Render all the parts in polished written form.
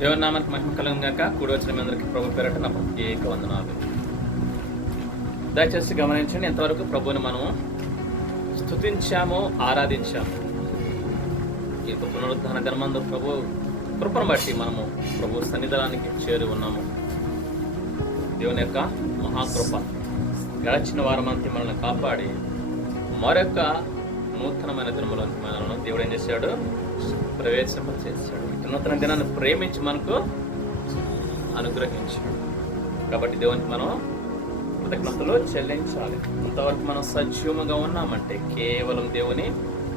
దేవుని నామానికి మహిమ కలుగును గాక. కూడి వచ్చిన మీ అందరికీ ప్రభు పేరట నా ప్రత్యేక వందనాలు. దయచేసి గమనించండి, ఎంతవరకు ప్రభువుని మనం స్తుతించామో ఆరాధించాము. ఈ పునరుద్ధాన దినమందు ప్రభు కృపను బట్టి మనము ప్రభు సన్నిధానానికి చేరి ఉన్నాము. దేవుని యొక్క మహాకృప గడచిన వారమంతా మనల్ని కాపాడి మరొక నూతనమైన దినములోకి మనల్ని దేవుడు ఏం చేశాడు? ప్రవేశింపచేశాడు. నూతన దినాన్ని ప్రేమించి మనకు అనుగ్రహించాడు. కాబట్టి దేవునికి మనం కృతజ్ఞతలు చెల్లించాలి. ఇంతవరకు మనం సజీవంగా ఉన్నామంటే కేవలం దేవుని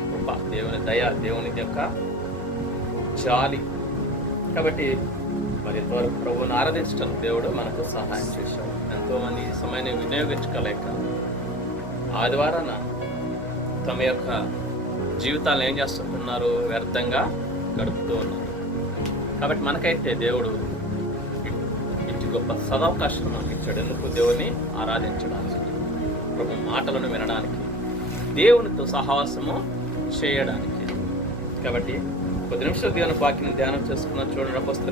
కృప, దేవుని దయ, దేవుని యొక్క జాలి. కాబట్టి మరి ఇంతవరకు ప్రభువుని ఆరాధించడం దేవుడు మనకు సహాయం చేశాడు. ఎంతోమంది ఈ సమయాన్ని వినియోగించుకోలేక ఆదివారాన తమ యొక్క జీవితాలను ఏం చేస్తున్నారు? వ్యర్థంగా గడుపుతూ ఉన్నారు. కాబట్టి మనకైతే దేవుడు ఇటు గొప్ప సదవకాశం మనకి ఇచ్చాడు. ఎందుకు? దేవుని ఆరాధించడానికి, ప్రభు మాటలను వినడానికి, దేవునితో సహవాసము చేయడానికి. కాబట్టి కొద్ది నిమిషాలు దేవుని వాక్యం ధ్యానం చేసుకున్న చూడండి. అపోస్తల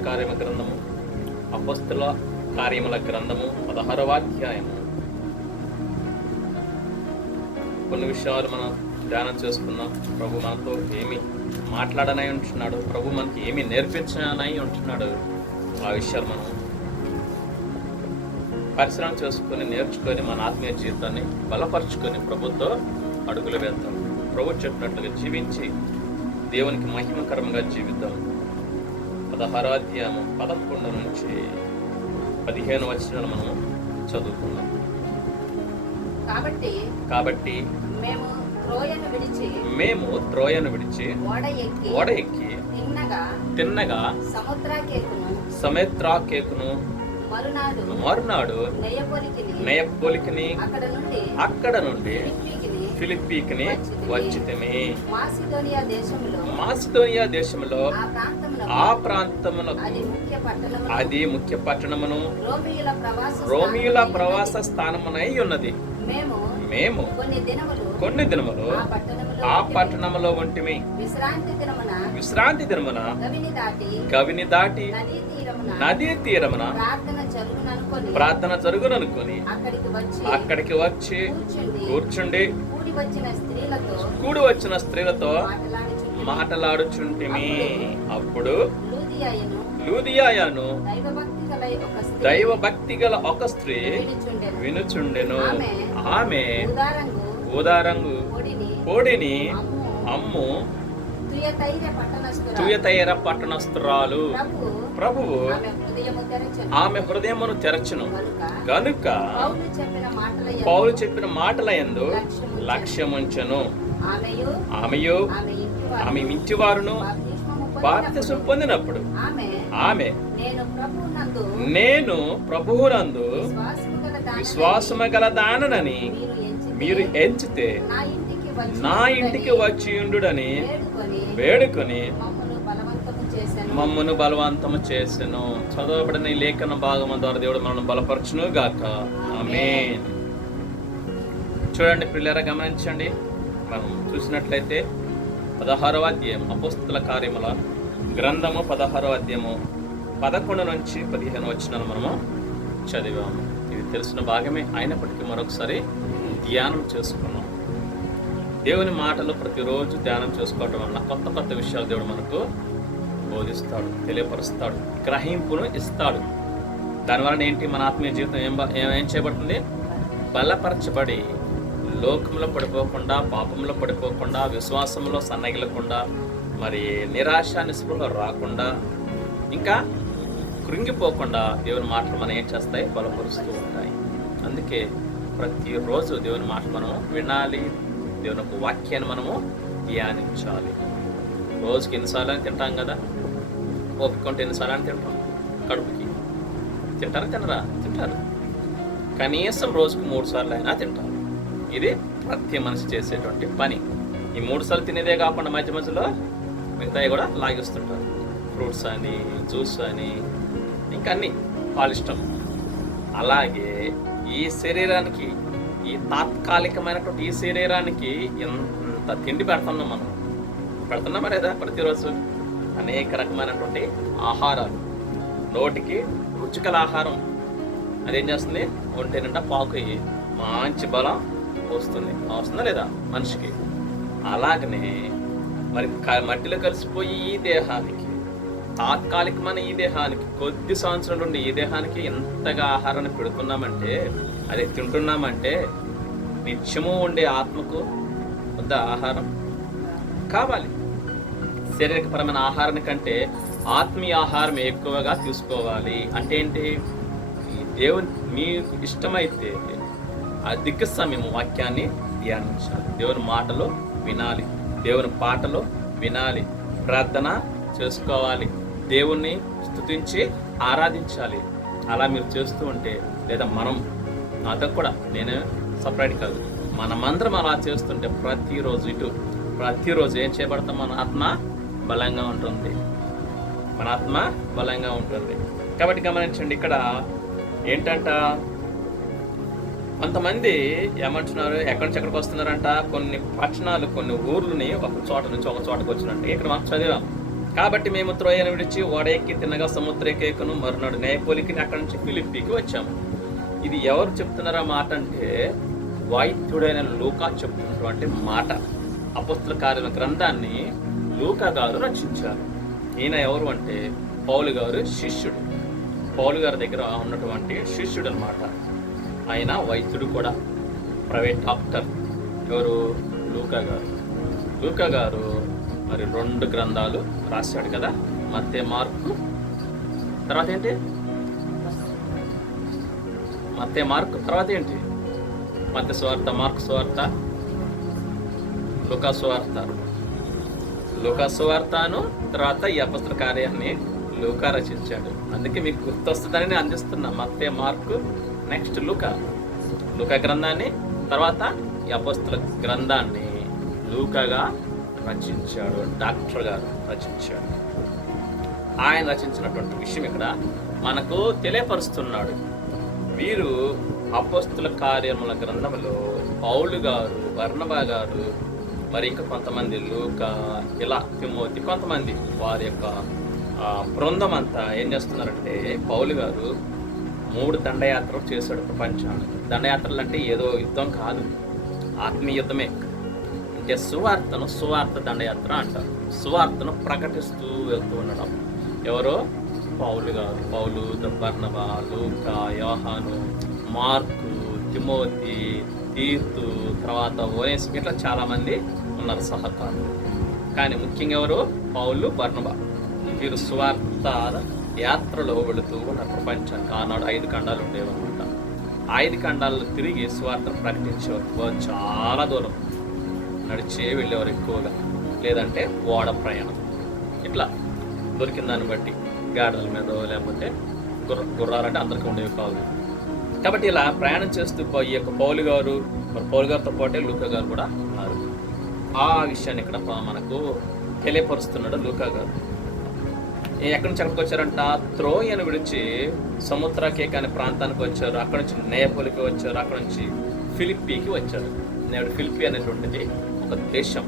కార్యముల గ్రంథము 16వ అధ్యాయము. కొన్ని విషయాలు మనం ధ్యానం చేసుకున్నాం. ప్రభు మనతో ఏమి మాట్లాడనై ఉంటున్నాడు, ప్రభు మనకి ఏమి నేర్పించనై ఉంటున్నాడు, ఆ విషయాలు మనం పరిశ్రమ చేసుకొని నేర్చుకొని మన ఆత్మీయ జీవితాన్ని బలపరుచుకొని ప్రభుతో అడుగులు వేద్దాం. ప్రభు చెప్పినట్లుగా జీవించి దేవునికి మహిమకరంగా జీవిద్దాం. 16వ అధ్యాయము 11 నుంచి 15 వచనాలు మనం చదువుకున్నాం. కాబట్టి మేము త్రోయను విడిచి ఓడ ఎక్కి తిన్నగా సముద్రాకేకును మరునాడు నెయపోలికిని అక్కడ నుండి ఫిలిప్పీకిని వచ్చితిమి. మాసిదోనియా దేశంలో ఆ ప్రాంతమున అది ముఖ్య పట్టణమును రోమియుల ప్రవాస స్థానమునై ఉన్నది. మేము కొన్ని దినములు ఆ పట్టణములో ఉంటిమి. విశ్రాంతి దినమున గవిని దాటి నదీ తీరమున ప్రార్థన జరుగుననుకొని అక్కడికి వచ్చి కూర్చుండి కూడి వచ్చిన స్త్రీలతో మాటలాడుచుంటిమి. అప్పుడు లూదియాయను దైవ భక్తి గల ఒక స్త్రీ వినుచుండెను. ఆమె ఊదారంగు పొడిని అమ్ము తుయతైర పట్టణస్థురాలు. ప్రభువు ఆమె హృదయమును తెరచును గనుక పౌలు చెప్పిన మాటలయందు లక్ష్యముంచెను. ఆమెయు ఆమె ఇంటివారును బాప్తిసం పొందినప్పుడు ఆమె నేను ప్రభువునందు విశ్వాసము గల దానని మీరు ఎంచితే నా ఇంటికి వచ్చి ఉండుడని వేడుకొని మమ్మను బలవంతము చేసెను. చదవబడిన ఈ లేఖన భాగం ద్వారా దేవుడు మనల్ని బలపరచును గాక. ఆమేన్. చూడండి పిల్లరా, గమనించండి. మనం చూసినట్లయితే 16వ అధ్యాయం అపోస్తల కార్యముల గ్రంథము 16వ అధ్యాయము 11 నుంచి 15 వచనాలు మనము చదివాము. ఇది తెలిసిన భాగమే అయినప్పటికీ మరొకసారి ధ్యానం చేసుకున్నాం. దేవుని మాటలు ప్రతిరోజు ధ్యానం చేసుకోవటం వల్ల కొత్త కొత్త విషయాలు దేవుడు మనకు బోధిస్తాడు, తెలియపరుస్తాడు, గ్రహింపును ఇస్తాడు. దానివల్ల ఏంటి? మన ఆత్మీయ జీవితం ఏం చేయబడుతుంది? బలపరచబడి లోకంలో పడిపోకుండా, పాపంలో పడిపోకుండా, విశ్వాసంలో సన్నగిలకుండా, మరి నిరాశ నిస్పృహ రాకుండా, ఇంకా కృంగిపోకుండా దేవుని మాటలు మనం ఏం చేస్తాయి? బలపరుస్తూ ఉంటాయి. అందుకే ప్రతిరోజు దేవుని మాటలు మనం వినాలి, దేవుని యొక్క వాక్యాన్ని మనము ధ్యానించాలి. రోజుకి ఎన్నిసార్లు అని తింటాం కదా, ఓపికంటే ఎన్నిసార్లు అని తింటాం. కడుపుకి తింటారా? తింటారు. కనీసం రోజుకు 3 సార్లు అయినా తింటారు. ఇది ప్రతి మనిషి చేసేటువంటి పని. ఈ 3 సార్లు తినేదే కాకుండా మధ్య మధ్యలో మిగతాయి కూడా లాగిస్తుంటారు. ఫ్రూట్స్ అని, జ్యూస్ అని, ఇంకా అన్ని వాళ్ళ ఇష్టం. అలాగే ఈ శరీరానికి, ఈ తాత్కాలికమైనటువంటి ఈ శరీరానికి ఎంత తిండి పెడుతున్నాం మనం? పెడుతున్నామా లేదా? ప్రతిరోజు అనేక రకమైనటువంటి ఆహారాలు నోటికి రుచికల ఆహారం. అదేం చేస్తుంది? ఒంటి నిండా పాకు మంచి బలం వస్తుందా లేదా మనిషికి? అలాగనే మరి మట్టిలో కలిసిపోయి ఈ దేహానికి, తాత్కాలికమైన ఈ దేహానికి, కొద్ది సంవత్సరాల నుండి ఈ దేహానికి ఎంతగా ఆహారాన్ని పెడుతున్నామంటే, అదే తింటున్నామంటే, నిత్యము ఉండే ఆత్మకు వద్ద ఆహారం కావాలి. శారీరకపరమైన ఆహారాన్ని కంటే ఆత్మీయ ఆహారం ఎక్కువగా తీసుకోవాలి. అంటే ఏంటి? దేవుని మీకు ఇష్టమైతే అధిక సమయం వాక్యాన్ని ధ్యానించాలి, దేవుని మాటలు వినాలి, దేవుని పాటలు వినాలి, ప్రార్థన చేసుకోవాలి, దేవుణ్ణి స్తుతించి ఆరాధించాలి. అలా మీరు చేస్తూ ఉంటే, లేదా మనం నాతో కూడా, నేను సపరేట్ కాదు, మనమందరం అలా చేస్తుంటే ప్రతిరోజు ఏం చేయబడతాం? మన ఆత్మ బలంగా ఉంటుంది. కాబట్టి గమనించండి, ఇక్కడ ఏంటంట, కొంతమంది ఏమంటున్నారు, ఎక్కడి నుంచి ఎక్కడికి వస్తున్నారంట? కొన్ని పట్టణాలు, కొన్ని ఊర్లని ఒక చోట నుంచి ఒక చోటకు వచ్చినట్టు ఇక్కడ మనం చదివాం. కాబట్టి మేము త్రోయను విడిచి ఓడ ఎక్కి తిన్నగా సముద్రకేకను మరునాడు నేపోలికి అక్కడి నుంచి ఫిలిప్పీకి వచ్చాము. ఇది ఎవరు చెప్తున్నారా మాట అంటే, వైద్యుడైన లూకా చెప్తున్నటువంటి మాట. అపోస్తల కార్యాల గ్రంథాన్ని లూకా గారు రచించారు. ఈయన ఎవరు అంటే పౌలు గారు శిష్యుడు, పౌలు గారి దగ్గర ఉన్నటువంటి శిష్యుడు అనమాట. ఆయన వైద్యుడు కూడా, ప్రైవేట్ డాక్టర్. ఎవరు? లూకా గారు మరి 2 గ్రంథాలు రాశాడు కదా, మత్తయి, మార్కు, తర్వాత ఏంటి? మత్తయి, మార్కు, తర్వాత ఏంటి? మత్తయి సువార్త, మార్కు సువార్త, లూకా సువార్తను, తర్వాత ఈ అపోస్తల కార్యాన్ని లూకా రచించాడు. అందుకే మీకు గుర్తొస్తుందని నేను అందిస్తున్నా. మత్తయి, మార్కు, నెక్స్ట్ లూకా గ్రంథాన్ని, తర్వాత ఈ అపోస్తల గ్రంథాన్ని లూకాగా రచించాడు, డాక్టర్ గారు రచించాడు. ఆయన రచించినటువంటి విషయం ఇక్కడ మనకు తెలియపరుస్తున్నాడు. వీరు అపోస్తల కార్యముల గ్రంథంలో పౌలు గారు, బర్నబా గారు, మరి ఇంకా కొంతమంది లూకా, ఇలా తిమోతి, కొంతమంది వారి యొక్క బృందం అంతా ఏం చేస్తున్నారంటే, పౌలు గారు 3 దండయాత్రలు చేశాడు ప్రపంచాన్ని. దండయాత్రలు అంటే ఏదో యుద్ధం కాదు, ఆత్మీయ యుద్ధమే. అంటే సువార్త దండయాత్ర అంటారు. సువార్తను ప్రకటిస్తూ వెళ్తూ ఉండడం. ఎవరో? పౌలు గారు. పౌలు, బర్నబా, లూకా, యోహాను, మార్కు, తిమోతి, తీతు, తర్వాత ఓనేసిము, ఇట్లా చాలామంది ఉన్నారు సహకారులు. కానీ ముఖ్యంగా ఎవరు? పౌలు, బర్నబా. వీరు సువార్త యాత్రలో వెళుతూ ఉన్నారు ప్రపంచానికి. ఆనాడు 5 ఖండాలు ఉండేవన్నమాట. 5 ఖండాలను తిరిగి సువార్తను ప్రకటించేవారు. చాలా దూరం నడిచే వెళ్ళేవారు ఎక్కువగా, లేదంటే ఓడ ప్రయాణం, ఇట్లా దొరికిన దాన్ని బట్టి గాడిదల మీద, లేకపోతే గుర్రాలంటే అందరికీ ఉండేవి కాదు. కాబట్టి ఇలా ప్రయాణం చేస్తూ ఈ యొక్క పౌలు గారితో పాటే లూకా గారు కూడా ఉన్నారు. ఆ విషయాన్ని ఇక్కడ మనకు తెలియపరుస్తున్నాడు లూకా గారు. ఎక్కడి నుంచి ఎక్కడికి వచ్చారంట? త్రోయను విడిచి సముద్రకేక అనే ప్రాంతానికి వచ్చారు. అక్కడ నుంచి నేపోలికి వచ్చారు. అక్కడ నుంచి ఫిలిప్పీకి వచ్చారు. నేడు ఫిలిప్పీ అనేటువంటిది ఒక దేశం.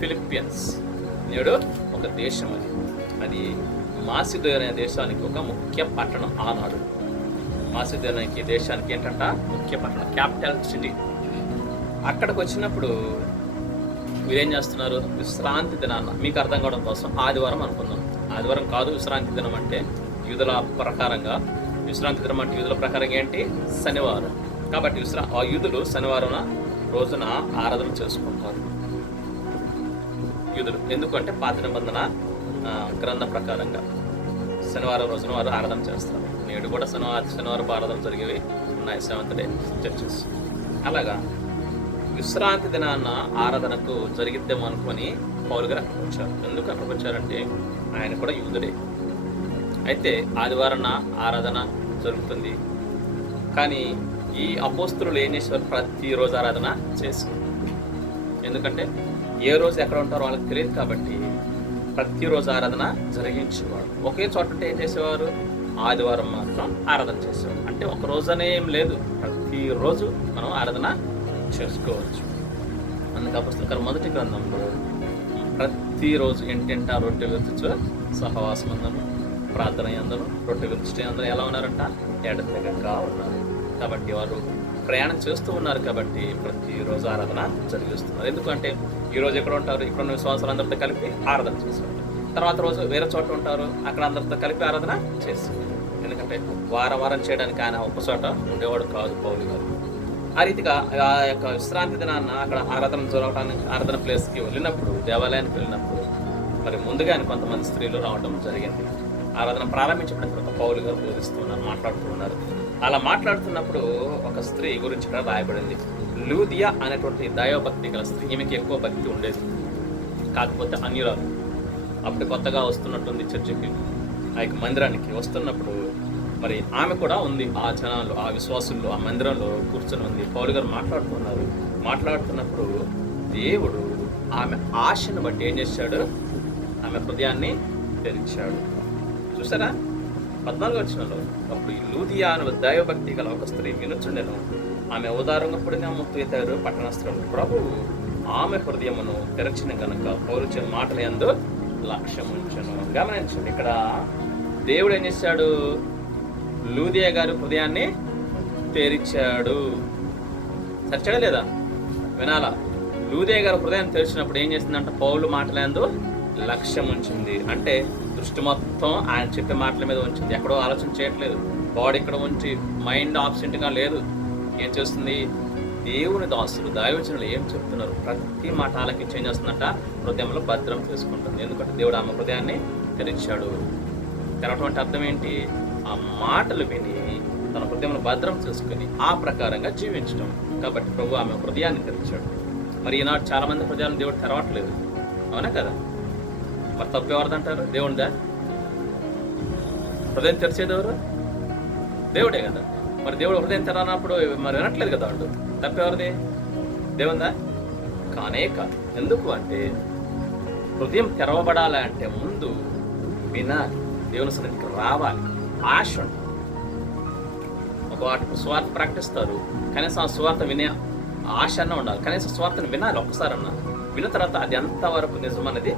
ఫిలిపియన్స్ నేడు ఒక దేశం. అది మాసిదోనియా దేశానికి ఒక ముఖ్య పట్టణం. ఆనాడు మాసిదోనియా దేశానికి ఏంటంట? ముఖ్య పట్టణం, క్యాపిటల్ సిటీ. అక్కడికి వచ్చినప్పుడు మీరేం చేస్తున్నారు? విశ్రాంతి దినాన్న, మీకు అర్థం కావడం కోసం ఆదివారం అనుకుందాం. ఆదివారం కాదు విశ్రాంతి దినం అంటే, యూదుల ప్రకారంగా విశ్రాంతి దినం అంటే యూదుల ప్రకారంగా ఏంటి? శనివారం. కాబట్టి ఆ యూదులు శనివారం రోజున ఆరాధన చేసుకుంటారు యూదులు. ఎందుకంటే పాత నిబంధన గ్రంథం ప్రకారంగా శనివారం రోజున వారు ఆరాధన చేస్తారు. నేడు కూడా శనివారం ఆరాధన జరిగేవి ఉన్నాయి, 7th డే చర్చెస్. అలాగా విశ్రాంతి దినాన్న ఆరాధనకు జరిగిద్దాము అనుకొని పౌలు గారు అక్కడికి వచ్చారు. ఎందుకు అక్కడికి వచ్చారంటే ఆయన కూడా యూదుడే. అయితే ఆదివారం ఆరాధన జరుగుతుంది. కానీ ఈ అపోస్తలులు ఏం చేసేవారు? ప్రతిరోజు ఆరాధన చేసేవారు. ఎందుకంటే ఏ రోజు ఎక్కడ ఉంటారో వాళ్ళకి తెలియదు కాబట్టి ప్రతిరోజు ఆరాధన జరిగించేవాడు. ఒకే చోట ఉంటే ఏం చేసేవారు? ఆదివారం మాత్రం ఆరాధన చేసేవారు. అంటే ఒక రోజనే ఏం లేదు, ప్రతిరోజు మనం ఆరాధన చేసుకోవచ్చు. అందుకే అపోస్తలుల మొదటి గ్రంథంలో ప్రతిరోజు ఇంటింటా రొట్టెలు విరుచుచు సహవాసమందును ప్రార్థన యందును రొట్టె విరుచుట యందును ఎలా ఉన్నారంట? ఎడతెగక ఉన్నారు. కాబట్టి వారు ప్రయాణం చేస్తూ ఉన్నారు కాబట్టి ప్రతిరోజు ఆరాధన జరిగిస్తున్నారు. ఎందుకంటే ఈరోజు ఎక్కడ ఉంటారు? ఇక్కడ ఉన్న విశ్వాసాలందరితో కలిపి ఆరాధన చేస్తారు. తర్వాత రోజు వేరే చోట ఉంటారు, అక్కడ అందరితో కలిపి ఆరాధన చేస్తారు. ఎందుకంటే వారం చేయడానికి ఆయన ఒక్క చోట ఉండేవాడు కాదు పౌలు గారు. ఆ రీతిగా ఆ యొక్క విశ్రాంతి దినాన్న అక్కడ ఆరాధన జరగడానికి ఆరాధన ప్లేస్కి వెళ్ళినప్పుడు, దేవాలయానికి వెళ్ళినప్పుడు మరి ముందుగానే కొంతమంది స్త్రీలు రావడం జరిగింది. ఆరాధన ప్రారంభించిన తర్వాత పౌలు గారు బోధిస్తున్నారు, మాట్లాడుతూ ఉన్నారు. అలా మాట్లాడుతున్నప్పుడు ఒక స్త్రీ గురించి ఇక్కడ రాయబడింది. లూదియా అనేటువంటి దైవభక్తి గల స్త్రీ. ఈమెకి ఎక్కువ భక్తి ఉండేది, కాకపోతే అన్యురాలు. అప్పుడు కొత్తగా వస్తున్నట్టుంది చర్చికి, ఆ యొక్క మందిరానికి వస్తున్నప్పుడు మరి ఆమె కూడా ఉంది ఆ జనాలు, ఆ విశ్వాసుల్లో, ఆ మందిరంలో కూర్చొని ఉంది. పౌలు గారు మాట్లాడుతున్నప్పుడు దేవుడు ఆమె ఆశను బట్టి ఏం చేశాడు? ఆమె హృదయాన్ని తెరిచాడు. చూసారా 14వ వచనంలో, అప్పుడు లూదియా అనే దైవభక్తి గల ఒక స్త్రీ వినుచుండెను. ఆమె ఉదారంగా పుడిన ముత్తైదువురు పట్టణస్థులు. ప్రభువు ఆమె హృదయమును తెరచిన గనుక పౌలు చెప్పిన మాటల యందు లక్ష్యముంచెను. గమనించండి, ఇక్కడ దేవుడు ఏం చేశాడు? లూదియా గారి హృదయాన్ని తెరిచాడు. తెరచాడా లేదా? వినాలా? లూదియా గారి హృదయాన్ని తెరిచినప్పుడు ఏం చేసిందంట? పౌలు మాటల యందు లక్ష్యం ఉంచింది. అంటే దృష్టి మొత్తం ఆయన చెప్పే మాటల మీద ఉంచింది. ఎక్కడో ఆలోచన చేయట్లేదు. బాడీ ఇక్కడ ఉంచి మైండ్ ఆబ్సెంట్గా లేదు. ఏం చేస్తుంది? దేవుని దాసులు, దైవజనులు ఏం చెప్తున్నారు ప్రతి మాట ఆలకించి ఏం చేస్తుందంట? హృదయంలో భద్రం చేసుకుంటుంది. ఎందుకంటే దేవుడు ఆమె హృదయాన్ని తెరిచాడు. తెరవటం అంటే అర్థం ఏంటి? ఆ మాటలు విని తన హృదయంలో భద్రం చేసుకుని ఆ ప్రకారంగా జీవించడం. కాబట్టి ప్రభు ఆమె హృదయాన్ని తెరిచాడు. మరి ఈనాడు చాలా మంది హృదయాన్ని దేవుడు తెరవట్లేదు, అవునా కదా? మరి తప్పు ఎవరిదంటారు? దేవుడిదా? హృదయం తెరిచేది ఎవరు? దేవుడే కదా. మరి దేవుడు హృదయం తెరనప్పుడు మరి వినట్లేదు కదా వాళ్ళు. తప్పెవరిది? దేవుందా? కానే కాదు. ఎందుకు అంటే హృదయం తెరవబడాలి అంటే ముందు వినాలి, దేవుని సన్నిధికి రావాలి, ఆశ ఉంటుంది. ఒక వాటికి స్వార్థ ప్రకటిస్తారు, కనీసం ఆ స్వార్థ వినే ఆశ అన్న ఉండాలి. కనీసం స్వార్థను వినాలి ఒక్కసారన్నా. విన్న తర్వాత అది ఎంతవరకు నిజం అనేది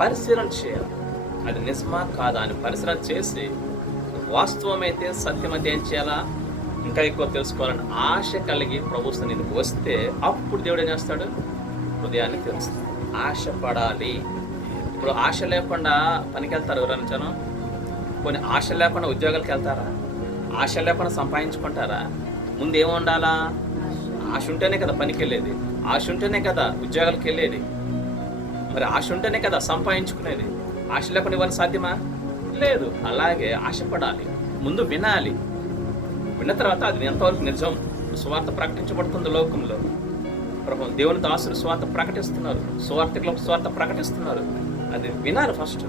పరిశీలన చేయాలి. అది నిజమా కాదా అని పరిశీలన చేసి వాస్తవమైతే సత్యమైతే ఏం చేయాలా? ఇంకా ఎక్కువ తెలుసుకోవాలని ఆశ కలిగి ప్రభు సన్నిధికి వస్తే అప్పుడు దేవుడు ఏం చేస్తాడు? హృదయాన్ని తెలుస్తాడు. ఆశ పడాలి. ఇప్పుడు ఆశ లేకుండా పనికి వెళ్తారు ఎవరైనా జనం? కొన్ని ఆశ లేకుండా ఉద్యోగాలకు వెళ్తారా? ఆశ లేకుండా సంపాదించుకుంటారా? ముందు ఏమి ఉండాలా? ఆశ ఉంటేనే కదా పనికి వెళ్ళేది, ఆశ ఉంటేనే కదా ఉద్యోగాలకు వెళ్ళేది, మరి ఆశ ఉంటేనే కదా సంపాదించుకునేది. ఆశ లేకుండా ఇవన్నీ సాధ్యమా? లేదు. అలాగే ఆశపడాలి, ముందు వినాలి. విన్న తర్వాత అది ఎంతవరకు నిజం. సువార్త ప్రకటించబడుతుంది లోకంలో. ప్రభు దేవుని దాసులు సువార్త ప్రకటిస్తున్నారు, సువార్తికులకు సువార్త ప్రకటిస్తున్నారు. అది వినాలి. ఫస్ట్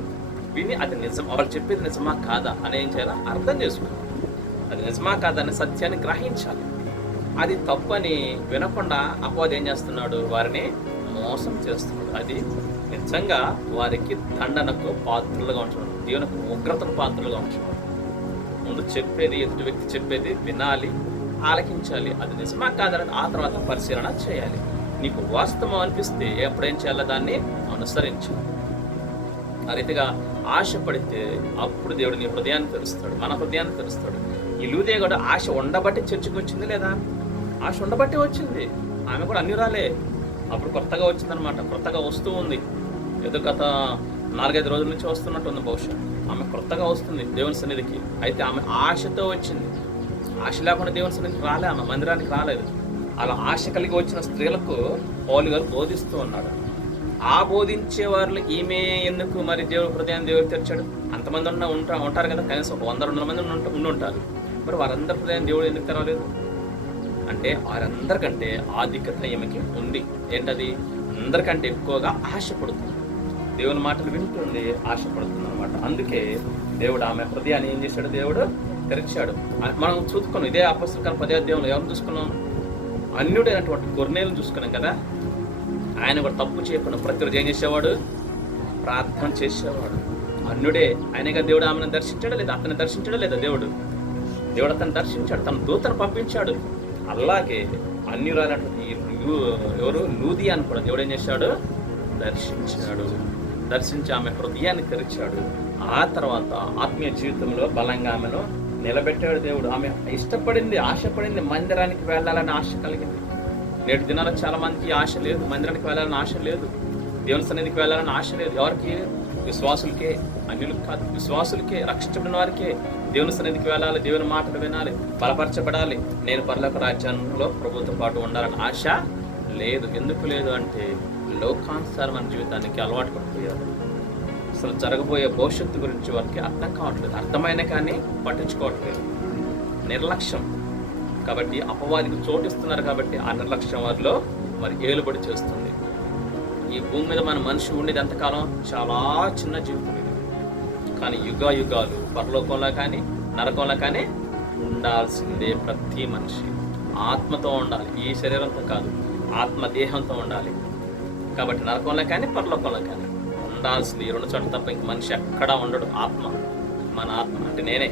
విని అది నిజం, వాళ్ళు చెప్పేది నిజమా కాదా అని ఏం చేయాలి? అర్థం చేసుకోవాలి. అది నిజమా కాదా అనే సత్యాన్ని గ్రహించాలి. అది తప్పు అని వినకుండా అపవాది ఏం చేస్తున్నాడు? వారిని మోసం చేస్తున్నాడు. అది నిజంగా వారికి దండనకు పాత్రలుగా ఉంటున్నాడు, దేవునికి ఉగ్రతకు పాత్రలుగా ఉంటున్నాడు. ముందు చెప్పేది, ఎదుటి వ్యక్తి చెప్పేది వినాలి, ఆలకించాలి. అది నిజమా కాదని ఆ తర్వాత పరిశీలన చేయాలి. నీకు వాస్తవం అనిపిస్తే ఎప్పుడేం చేయాలో దాన్ని అనుసరించాలి. ఆ రీతిగా ఆశపడితే అప్పుడు దేవుడు నీ హృదయాన్ని తెరుస్తాడు, మన హృదయాన్ని తెరుస్తాడు. ఈ లూదియా కూడా ఆశ ఉండబట్టి చర్చకు వచ్చింది లేదా? ఆశ ఉండబట్టి వచ్చింది. ఆమె కూడా అన్యురాలే. అప్పుడు కొత్తగా వచ్చిందనమాట, కొత్తగా వస్తూ ఉంది. ఏదో గత 4-5 రోజుల నుంచి వస్తున్నట్టుంది బహుశా. ఆమె కొత్తగా వస్తుంది దేవుని సన్నిధికి. అయితే ఆమె ఆశతో వచ్చింది. ఆశ లేకుండా దేవుని సన్నిధికి రాలే, ఆమె మందిరానికి రాలేదు. అలా ఆశ కలిగి వచ్చిన స్త్రీలకు పౌలు గారు బోధిస్తూ ఉన్నాడు. ఆ బోధించే వారిలో ఈమె ఎందుకు మరి దేవుడు హృదయాన్ని దేవుడు తెరిచాడు? అంతమంది ఉంటారు కదా, కనీసం 100-200 మంది ఉండి ఉంటారు. మరి వారందరి హృదయాన్ని దేవుడు ఎందుకు తెరవలేదు అంటే వారందరికంటే ఆధిక్యత ఈమెకి ఉంది. ఏంటది? అందరికంటే ఎక్కువగా ఆశపడుతుంది, దేవుని మాటలు వింటుంది, ఆశపడుతుంది అనమాట. అందుకే దేవుడు ఆమె హృదయాన్ని ఏం చేశాడు? దేవుడు తెరిచాడు. మనం చూసుకున్నాం ఇదే అపొస్తలుల 10వ అధ్యాయంలో ఎవరు చూసుకున్నాం? అన్యుడైనటువంటి కొర్నేలుని చూసుకున్నాం కదా. ఆయన కూడా తప్పు చేయకుండా ప్రతిరోజు ఏం చేసేవాడు? ప్రార్థన చేసేవాడు. అన్యుడే. ఆయనగా దేవుడు ఆమెను దర్శించాడా లేదా? అతన్ని దర్శించాడా లేదా? దేవుడు అతను దర్శించాడు, తన దూతను పంపించాడు. అలాగే అన్యురాలైనటువంటి ఎవరు? లూదియా అని కూడా దేవుడు ఏం చేశాడు? దర్శించాడు. దర్శించి ఆమె హృదయాన్ని తెరిచాడు. ఆ తర్వాత ఆత్మీయ జీవితంలో బలంగా ఆమెను నిలబెట్టాడు దేవుడు. ఆమె ఇష్టపడింది, ఆశపడింది, మందిరానికి వెళ్ళాలని ఆశ కలిగింది. నేటి దినాల్లో చాలా మందికి ఆశ లేదు, మందిరానికి వెళ్ళాలని ఆశ లేదు, దేవుని సన్నిధికి వెళ్ళాలని ఆశ లేదు. ఎవరికి? విశ్వాసులకే, అన్యులకు కాదు, విశ్వాసులకే, రక్షించబడిన వారికే దేవుని సన్నిధికి వెళ్ళాలి, దేవుని మాటలు వినాలి, బలపరచబడాలి, నేను పరలోక రాజ్యంలో ప్రభుత్వం పాటు ఉండాలని ఆశ లేదు. ఎందుకు లేదు అంటే లోకానుసారమైన జీవితానికి అలవాటు పడిపోయారు. అసలు జరగబోయే భవిష్యత్తు గురించి వారికి అర్థం కావట్లేదు, అర్థమైన కానీ పట్టించుకోవట్లేదు, నిర్లక్ష్యం. కాబట్టి అపవాదికి చోటిస్తున్నారు. కాబట్టి ఆ నిర్లక్ష్యం వారిలో మరి ఏలుబడి చేస్తుంది. ఈ భూమి మీద మన మనిషి ఉండేది ఎంతకాలం? చాలా చిన్న జీవితం ఇది. కానీ యుగాలు పరలోకంలో కానీ నరకంలో కానీ ఉండాల్సిందే. ప్రతి మనిషి ఆత్మతో ఉండాలి, ఈ శరీరంతో కాదు, ఆత్మ దేహంతో ఉండాలి. కాబట్టి నరకంలో కానీ పరలోకంలో కానీ ఉండాల్సింది ఈ 2 చోట్ల తప్ప ఇంక మనిషి ఎక్కడా ఉండడు. ఆత్మ, మన ఆత్మ అంటే నేనే.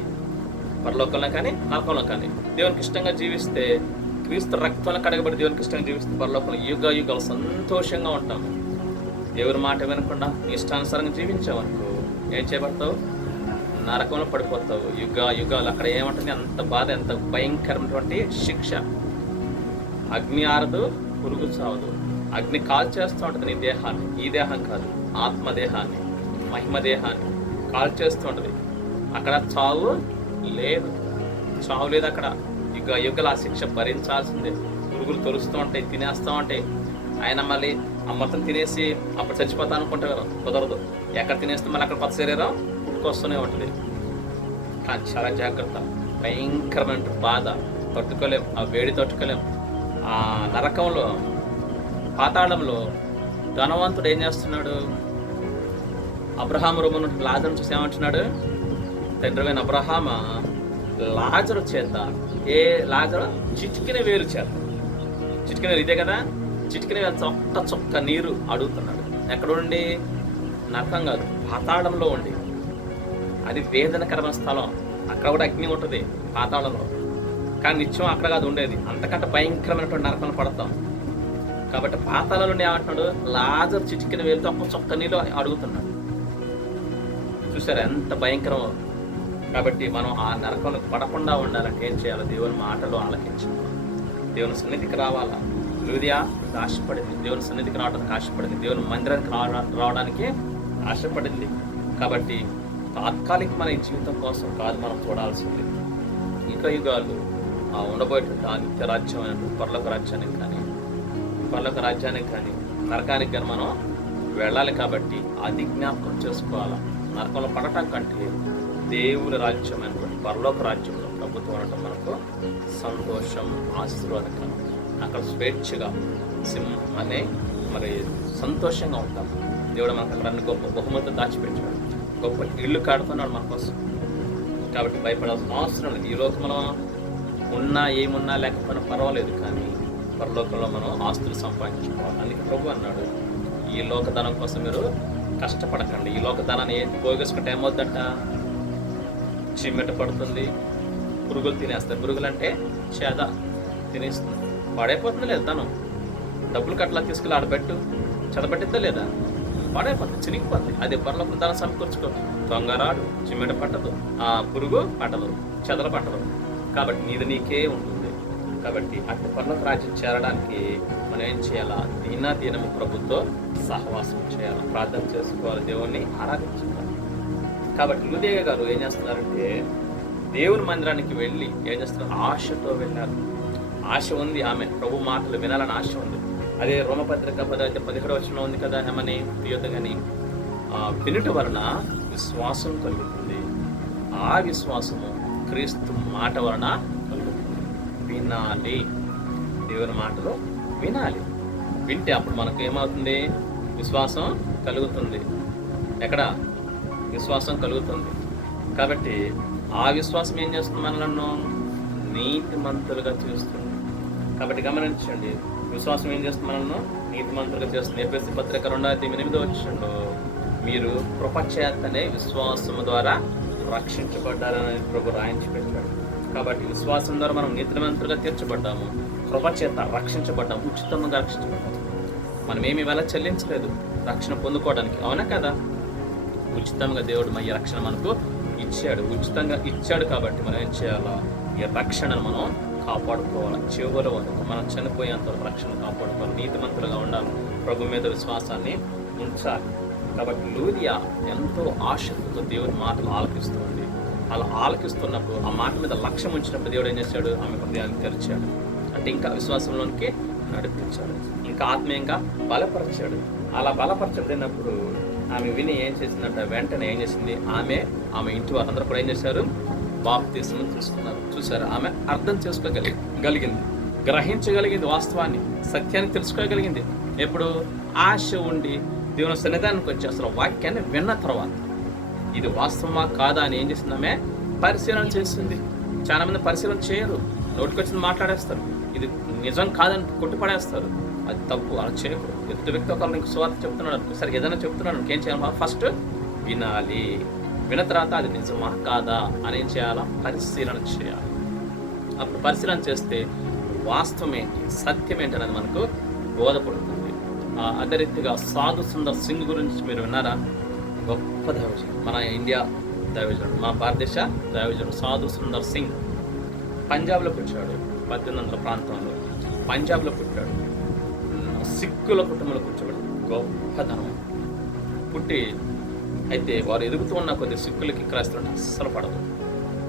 పరలోకంలో కానీ నరకంలో కానీ దేవునికి ఇష్టంగా జీవిస్తే, క్రీస్తు రక్తంలో కడగబడి దేవునికి ఇష్టంగా జీవిస్తే పరలోకంలో యుగాలు సంతోషంగా ఉంటాము. దేవుని మాట వినకుండా ఇష్టానుసారంగా జీవించావనుకో ఏం చేయబడతావు? నరకంలో పడిపోతావు. యుగాలు అక్కడ ఏమంటుంది? అంత బాధ, ఎంత భయంకరమైనటువంటి శిక్ష. అగ్ని ఆరదు, పురుగు చావదు. అగ్ని కాల్ చేస్తూ ఉంటుంది నీ దేహాన్ని, ఈ దేహం కాదు, ఆత్మదేహాన్ని, మహిమ దేహాన్ని కాల్ చేస్తూ ఉంటుంది. అక్కడ చావు లేదు, అక్కడ యుగాలు ఆ శిక్ష భరించాల్సిందే. పురుగులు తొలుస్తూ ఉంటాయి, తినేస్తూ ఉంటాయి. ఆయన మళ్ళీ ఆ మొత్తం తినేసి అప్పుడు చచ్చిపోతా అనుకుంటే కుదరదు. ఎక్కడ తినేస్తే మళ్ళీ అక్కడ కొత్త శరీరం పుట్టుకొస్తూనే ఉంటుంది. కానీ చాలా జాగ్రత్త. భయంకరమైన బాధ తట్టుకోలేం, ఆ వేడి తట్టుకోలేం. ఆ నరకంలో, పాతాళంలో ధనవంతుడు ఏం చేస్తున్నాడు? అబ్రహాము రొమ్మున లాజరు చూసి ఏమంటున్నాడు? తండ్రివైన అబ్రహామ, లాజరు చేత, లాజరు చిటికిన వేలు చేత, చిటికిన వేలు ఇదే కదా, చిటికిన వేలు చొక్క నీరు అడుగుతున్నాడు. ఎక్కడ ఉండి? నరకం కాదు, పాతాళంలో ఉండి. అది వేదనకరమైన స్థలం. అక్కడ కూడా అగ్ని ఉంటుంది పాతాళంలో. కానీ నిత్యం అక్కడ కాదు ఉండేది, అంతకంటే భయంకరమైనటువంటి నరకం పడతాం. కాబట్టి పాతాళంలో ఏమంటున్నాడు? లాజరు చిటికిన వేలుతో చొక్క నీళ్ళు అడుగుతున్నాడు. చూసారా ఎంత భయంకరమో. కాబట్టి మనం ఆ నరకంలో పడకుండా ఉండాలంటే ఏం చేయాలి? దేవుని మాటలు ఆలకించాలి, దేవుని సన్నిధికి రావాలా. లూదియా ఆశపడింది, దేవుని సన్నిధికి రావడానికి ఆశపడింది, దేవుని మందిరానికి రావడానికి ఆశపడింది. కాబట్టి తాత్కాలికమైన జీవితం కోసం కాదు మనం చూడాల్సింది, యుగాలు ఉండబోయేటువంటి ఆ నిత్య రాజ్యం పరలోక రాజ్యానికి కానీ నరకానికి కానీ మనం వెళ్ళాలి. కాబట్టి అది జ్ఞాపకం చేసుకోవాలా. నరకంలో పడటం కంటే దేవుని రాజ్యం అయినటువంటి పరలోక రాజ్యంలో ప్రభుత్వం అనటం మనకు సంతోషం, ఆశీర్వాదకరం. అక్కడ స్వేచ్ఛగా అనే మరి సంతోషంగా ఉంటాం. దేవుడు మనకు అక్కడ అన్ని గొప్ప బహుమతులు దాచిపెట్టాడు, గొప్ప ఇల్లు కడుతున్నాడు మన కోసం. కాబట్టి భయపడాల్సిన అవసరం లేదు. ఈ లోకంలో ఉన్నా ఏమున్నా లేకపోయినా పర్వాలేదు, కానీ పరలోకంలో మనం ఆస్తులు సంపాదించుకోవాలి. అందుకే ప్రభు అన్నాడు, ఈ లోకధనం కోసం మీరు కష్టపడకండి. ఈ లోకధనాన్ని పోగేసుకుంటే ఏమవుతుందంట? చీమెట పడుతుంది, పురుగులు తినేస్తాయి. పురుగులు అంటే చేద తినేస్తుంది, పాడైపోతుంది. లేదు ధనం, డబ్బులు కట్టలా తీసుకెళ్ళి ఆడబెట్టు, చెదబెట్టిద్దా లేదా? పాడైపోతుంది, చినిగిపోతుంది. అదే పరలోకం ధనం సమకూర్చుకో, దొంగరాడు, చిమ్మెట పట్టదు, ఆ పురుగు పట్టదు, చెదలు పట్టదు. కాబట్టి నీది నీకే ఉంటుంది. కాబట్టి అటు పరలోక రాజ్యం చేరడానికి మనం ఏం చేయాలా? దీనము ప్రభుత్వం సహవాసం చేయాలి, ప్రార్థన చేసుకోవాలి, దేవుణ్ణి ఆరాధించుకోవాలి. కాబట్టి లూదియా గారు ఏం చేస్తున్నారంటే దేవుని మందిరానికి వెళ్ళి ఏం చేస్తున్నారు? ఆశతో వెళ్ళారు. ఆశ ఉంది, ఆమె ప్రభు మాటలు వినాలని ఆశ ఉంది. అదే రోమపత్రిక 17 ఉంది కదా, ఏమని? తీయొద్దని వినుట వలన విశ్వాసం కలుగుతుంది, ఆ విశ్వాసము క్రీస్తు మాట వలన కలుగుతుంది. వినాలి, దేవుని మాటలు వినాలి. వింటే అప్పుడు మనకు ఏమవుతుంది? విశ్వాసం కలుగుతుంది. ఎక్కడ? విశ్వాసం కలుగుతుంది. కాబట్టి ఆ విశ్వాసం ఏం చేస్తుంది? మనలను నీతిమంతులుగా చేస్తుంది. కాబట్టి గమనించండి, విశ్వాసం ఏం చేస్తుంది? మనల్ని నీతిమంతులుగా చేస్తుంది. ఎఫెసీ పత్రిక 2:8 మీరు కృపచేతనే విశ్వాసము ద్వారా రక్షించబడ్డారని ప్రభు రాయించి పెట్టాడు. కాబట్టి విశ్వాసం ద్వారా మనం నీతిమంతులుగా తీర్చబడ్డాము, కృపచేత రక్షించబడ్డాము, ఉచితంగా రక్షించబడ్డాము. మనం ఏమి వెల చెల్లించలేదు రక్షణ పొందుకోవడానికి, అవునా కదా? ఉచితంగా దేవుడు ఈ రక్షణ మనకు ఇచ్చాడు. ఉచితంగా ఇచ్చాడు కాబట్టి మనం ఏం చేయాలా? ఈ రక్షణను మనం కాపాడుకోవాలి. చివరి వరకు మనం చనిపోయేంత వరకు రక్షణ కాపాడుకోవాలి. నీతిమంతులుగా ఉండాలి. ప్రభు మీద విశ్వాసాన్ని ఉంచాలి. కాబట్టి లూదియా ఎంతో ఆసక్తితో దేవుని మాటలు ఆలకిస్తుంది. అలా ఆలకిస్తున్నప్పుడు ఆ మాట మీద లక్ష్యం ఉంచినప్పుడు దేవుడు ఏం చేశాడు? ఆమె హృదయాన్ని తెరిచాడు. అంటే ఇంకా విశ్వాసంలోనికి నడిపించాడు, ఇంకా ఆత్మీయంగా బలపరిచాడు. అలా బలపరచబడినప్పుడు ఆమె విని ఏం చేసిందంటే వెంటనే ఏం చేసింది? ఆమె ఇంటి వారందరూ కూడా ఏం చేశారు? బాప్తిస్మం తీసుకున్నారు. చూసారు, ఆమె అర్థం చేసుకోగలిగింది, గ్రహించగలిగింది, వాస్తవాన్ని సత్యాన్ని తెలుసుకోగలిగింది. ఎప్పుడు ఆశ ఉండి దేవుని సన్నిధానానికి వచ్చి అసలు వాక్యాన్ని విన్న తర్వాత ఇది వాస్తవమా కాదా అని ఏం చేసింది? ఆమె పరిశీలన చేసింది. చాలా మంది పరిశీలన చేయరు, నోటికొచ్చింది మాట్లాడేస్తారు. ఇది నిజం కాదని కొట్టుపడేస్తారు. అది తప్పు, అలా చేయకూడదు. ఎదుటి వ్యక్తి ఒకళ్ళు నీకు సువార్త చెప్తున్నాడు, సరే ఏదైనా చెప్తున్నాడు, ఇంకేం చేయాలి? ఫస్ట్ వినాలి. విన్న తర్వాత అది నిజమా కాదా అని ఏం చేయాలా? పరిశీలన చేయాలి. అప్పుడు పరిశీలన చేస్తే వాస్తవం ఏంటి, సత్యం ఏంటి అనేది మనకు బోధపడుతుంది. అదే రీతిగా సాధు సుందర్ సింగ్ గురించి మీరు విన్నారా? గొప్ప దైవజనుడు, మన ఇండియా దైవజనుడు, మన భారతదేశ దైవజనుడు సాధు సుందర్ సింగ్. పంజాబ్లో పుట్టాడు. 1800 ప్రాంతంలో పంజాబ్లో పుట్టాడు. సిక్కుల కుటుంబంలో కూర్చోబడి గొప్పతనం పుట్టి, అయితే వారు ఎదుగుతూ ఉన్న కొద్ది సిక్కులకి క్రైస్తవులు అస్సలు పడదు.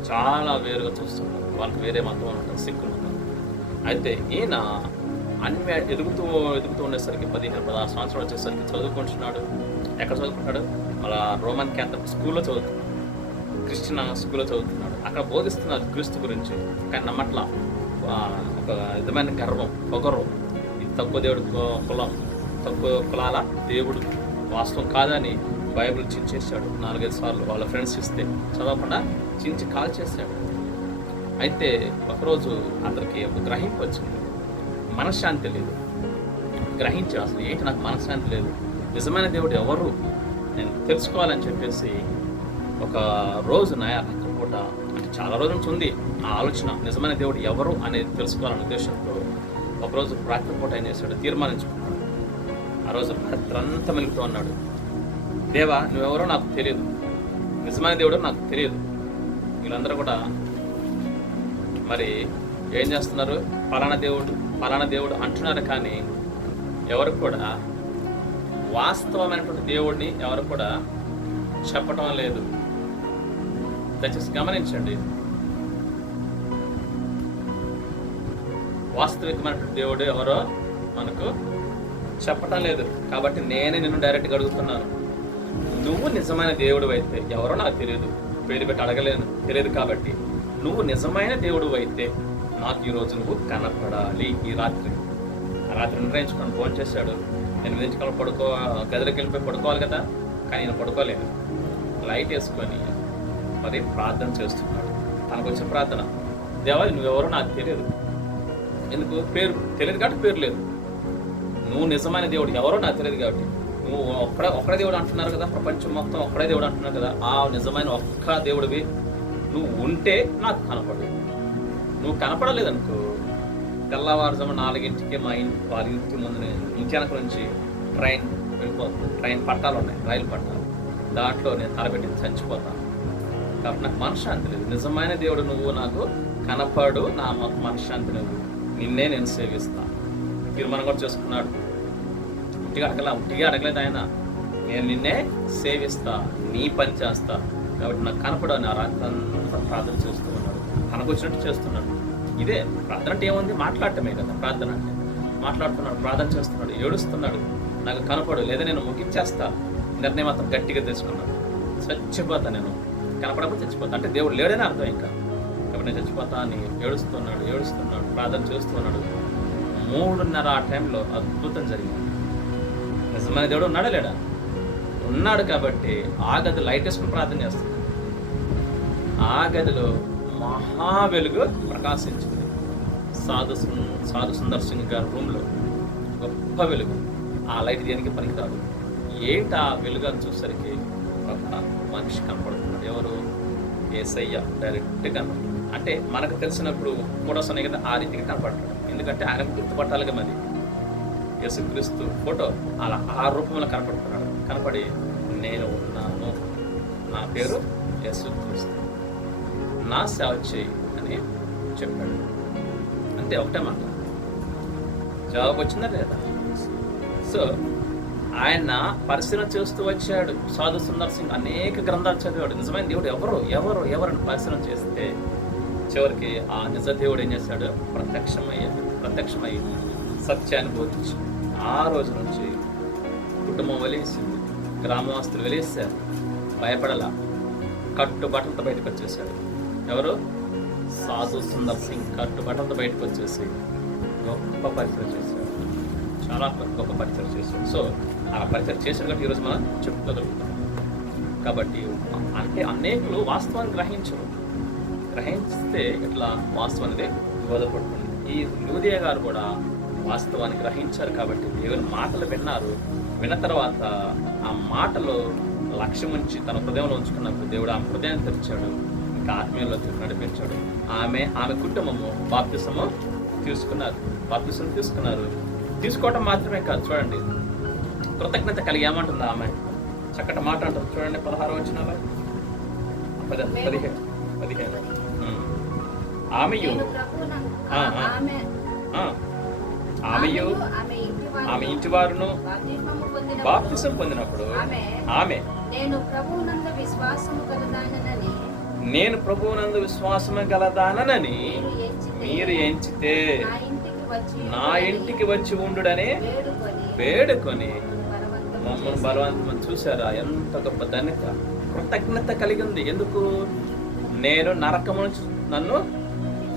చాలా వేరుగా చూస్తున్నారు, వాళ్ళకి వేరే మతం ఉంటుంది సిక్కులు. అయితే ఈయన ఎదుగుతూ ఉండేసరికి 15-16 సంవత్సరాలు వచ్చేసరికి చదువుకుంటున్నాడు. ఎక్కడ చదువుకుంటాడు? అలా రోమన్ క్యాథలిక్ స్కూల్లో చదువుతున్నాడు, క్రిస్టియన్ స్కూల్లో చదువుతున్నాడు. అక్కడ బోధిస్తున్నారు క్రీస్తు గురించి, కానీ నమ్మట్లా. ఒక విధమైన గర్వం, పొగరు, ఇది తక్కువ దేవుడు కులం, తక్కువ కులాల దేవుడు వాస్తవం కాదని బైబిల్ చించేశాడు 4-5 సార్లు. వాళ్ళ ఫ్రెండ్స్ ఇస్తే చదవకుండా చించి కాల్ చేశాడు. అయితే ఒకరోజు అతనికి ఒక గ్రహింపు వచ్చింది. మనశ్శాంతి లేదు. గ్రహించాడు, అసలు ఏంటి నాకు మనశ్శాంతి లేదు, నిజమైన దేవుడు ఎవరు నేను తెలుసుకోవాలని చెప్పేసి ఒక రోజు రాత్రిపూట, అంటే చాలా రోజుల నుంచి ఉంది ఆ ఆలోచన, నిజమైన దేవుడు ఎవరు అనేది తెలుసుకోవాలనే ఉద్దేశంతో ఒకరోజు రాత్రిపూట ఏం చేశాడు? తీర్మానించుకున్నాడు. ఆ రోజు రాత్రంతా మెలుగుతూ ఉన్నాడు. దేవా, నువ్వెవరో నాకు తెలియదు, నిజమైన దేవుడు నాకు తెలియదు. వీళ్ళందరూ కూడా మరి ఏం చేస్తున్నారు? పలానా దేవుడు అంటున్నారు, కానీ ఎవరు కూడా వాస్తవమైనటువంటి దేవుడిని ఎవరు కూడా చెప్పటం లేదు. దయచేసి గమనించండి, వాస్తవికమైనటువంటి దేవుడు ఎవరో మనకు చెప్పటం లేదు. కాబట్టి నేనే నిన్ను డైరెక్ట్గా అడుగుతున్నాను, నువ్వు నిజమైన దేవుడు అయితే, ఎవరో నాకు తెలియదు, పేరు పెట్టి అడగలేను, తెలియదు. కాబట్టి నువ్వు నిజమైన దేవుడు అయితే నాకు ఈరోజు నువ్వు కనపడాలి. ఆ రాత్రి నిర్ణయించుకొని ఫోన్ చేశాడు. నేను నిర్ణయించుకొని గదిలోకి వెళ్ళిపోయి పడుకోవాలి కదా, కానీ నేను పడుకోలేదు. లైట్ వేసుకొని మరి ప్రార్థన చేస్తున్నాడు. తనకు వచ్చిన ప్రార్థన, దేవా నువ్వెవరో నాకు తెలియదు. ఎందుకు? పేరు తెలియదు కాబట్టి పేరు లేదు. నువ్వు నిజమైన దేవుడు ఎవరో నాకు తెలియదు కాబట్టి, నువ్వు ఒక్కడే దేవుడు అంటున్నారు కదా, ప్రపంచం మొత్తం ఒక్కడే దేవుడు అంటున్నారు కదా, ఆ నిజమైన ఒక్క దేవుడివి నువ్వు ఉంటే నాకు కనపడు. నువ్వు కనపడలేదనుకో, తెల్లవారుజాము 4 వాళ్ళ ఇంటి ముందు ఇంటి వెనక నుంచి ట్రైన్ వెళ్ళిపోతుంది. ట్రైన్ పట్టాలు ఉన్నాయి, రైలు పట్టాలు, దాంట్లో నేను తలపెట్టి చచ్చిపోతాను. కాబట్టి నాకు మనశ్శాంతి లేదు. నిజమైన దేవుడు నువ్వు నాకు కనపడు, నా మనశ్శాంతి నువ్వు, నిన్నే నేను సేవిస్తాను. తీర్మానం కూడా చేసుకున్నాడు. ఉట్టిగా అడగలేదు ఆయన, నేను నిన్నే సేవిస్తా, నీ పని చేస్తా, కాబట్టి నాకు కనపడు అని ఆ రాత్రంతా ప్రార్థన చేస్తూ ఉన్నాడు. తనకు వచ్చినట్టు చేస్తున్నాడు. ఇదే ప్రార్థన అంటే ఏముంది? మాట్లాడటమే కదా ప్రార్థన అంటే. మాట్లాడుతున్నాడు, ప్రార్థన చేస్తున్నాడు, ఏడుస్తున్నాడు, నాకు కనపడు లేదా నేను ముగించేస్తా. నిర్ణయం మాత్రం గట్టిగా తీసుకున్నాడు. చచ్చిపోతా, నేను కనపడకపోతే చచ్చిపోతా, అంటే దేవుడు లేడని అర్థం. ఇంకా కాబట్టి నేను చచ్చిపోతా అని ఏడుస్తున్నాడు, ప్రార్థన చేస్తున్నాడు. 3:30 ఆ టైంలో అద్భుతం జరిగింది. నిజమైన దేవుడు ఉన్నాడా లేడా? ఉన్నాడు. కాబట్టి ఆ గది లైట్ వేసుకుని ప్రార్థన చేస్తున్నాడు. ఆ గదిలో మహా వెలుగు ప్రకాశించింది. సాధు సుందర్ సింగ్ గారి రూమ్లో గొప్ప వెలుగు. ఆ లైట్ దేనికి పనికిరాదు. ఏంటి ఆ వెలుగు అని చూసరికి ఒక మనిషి కనపడుతున్నాడు. ఎవరు? యేసయ్య డైరెక్ట్గా. అంటే మనకు తెలిసినప్పుడు ఫోటోస్ ఉన్నాయి కదా, ఆ రీతిగా కనపడతాడు. ఎందుకంటే ఆయన గుర్తుపట్టాలిగా మరి యేసుక్రీస్తు ఫోటో అలా ఆ రూపంలో కనపడుతున్నాడు. కనపడి నేను ఉన్నాను నా పేరు యేసుక్రీస్తు, నా సేవ చేయి అని చెప్పాడు. అంతే, ఒకటే మాట. జవాబు వచ్చిందా లేదా? సో ఆయన పరిశీలన చేస్తూ వచ్చాడు. సాధు సుందర్ సింగ్ అనేక గ్రంథాలు చదివాడు. నిజమైన దేవుడు ఎవరని పరిశీలన చేస్తే చివరికి ఆ నిజ దేవుడు ఏం చేశాడు? ప్రత్యక్షమై సత్యాన్ని బోధించి ఆ రోజు నుంచి కుటుంబం వెలిసింది, గ్రామవాస్తులు వెలిసారు, భయపడలా, కట్టుబట్టలతో బయటకు వచ్చేసాడు. ఎవరు? సాధు సుందర్ సింగ్ కట్టుబట్టలతో బయటకు వచ్చేసి గొప్ప పరిచయం చేశాడు, చాలా గొప్ప పరిచయం చేశాడు. సో ఆ పరిచయం చేశాడు కాబట్టి ఈరోజు మనం చెప్పుకోగలుగుతాం. కాబట్టి అంటే అనేకులు వాస్తవాన్ని గ్రహిస్తే ఇట్లా వాస్తవం అనేది బోధపడుతుంది. ఈ లూదియా గారు కూడా వాస్తవాన్ని గ్రహించారు కాబట్టి దేవుని మాటలు విన్న తర్వాత ఆ మాటలు లక్ష్యం ఉంచి తన హృదయంలో ఉంచుకున్నప్పుడు దేవుడు ఆ హృదయాన్ని తెరిచాడు, ఇంకా ఆత్మీయంలో నడిపించాడు. ఆమె కుటుంబము బాప్తిసము తీసుకున్నారు. తీసుకోవటం మాత్రమే కాదు, చూడండి, కృతజ్ఞత కలిగి ఏమంటుంది ఆమె? చక్కటి మాట అంటారు చూడండి, 16 వచనాలు 15. ఆమెయు ఆమె ఇంటి వారును బాప్తిసం పొందినప్పుడు ఆమె నేను ప్రభువునందు విశ్వాసము గలదానని మీరు ఎంచితే నా ఇంటికి వచ్చి ఉండుడని వేడుకొని మమ్మల్ని బలవంతం. చూసారా ఎంత గొప్ప ధన్యత, కృతజ్ఞత కలిగింది. ఎందుకు? నేను నరకము నుంచి నన్ను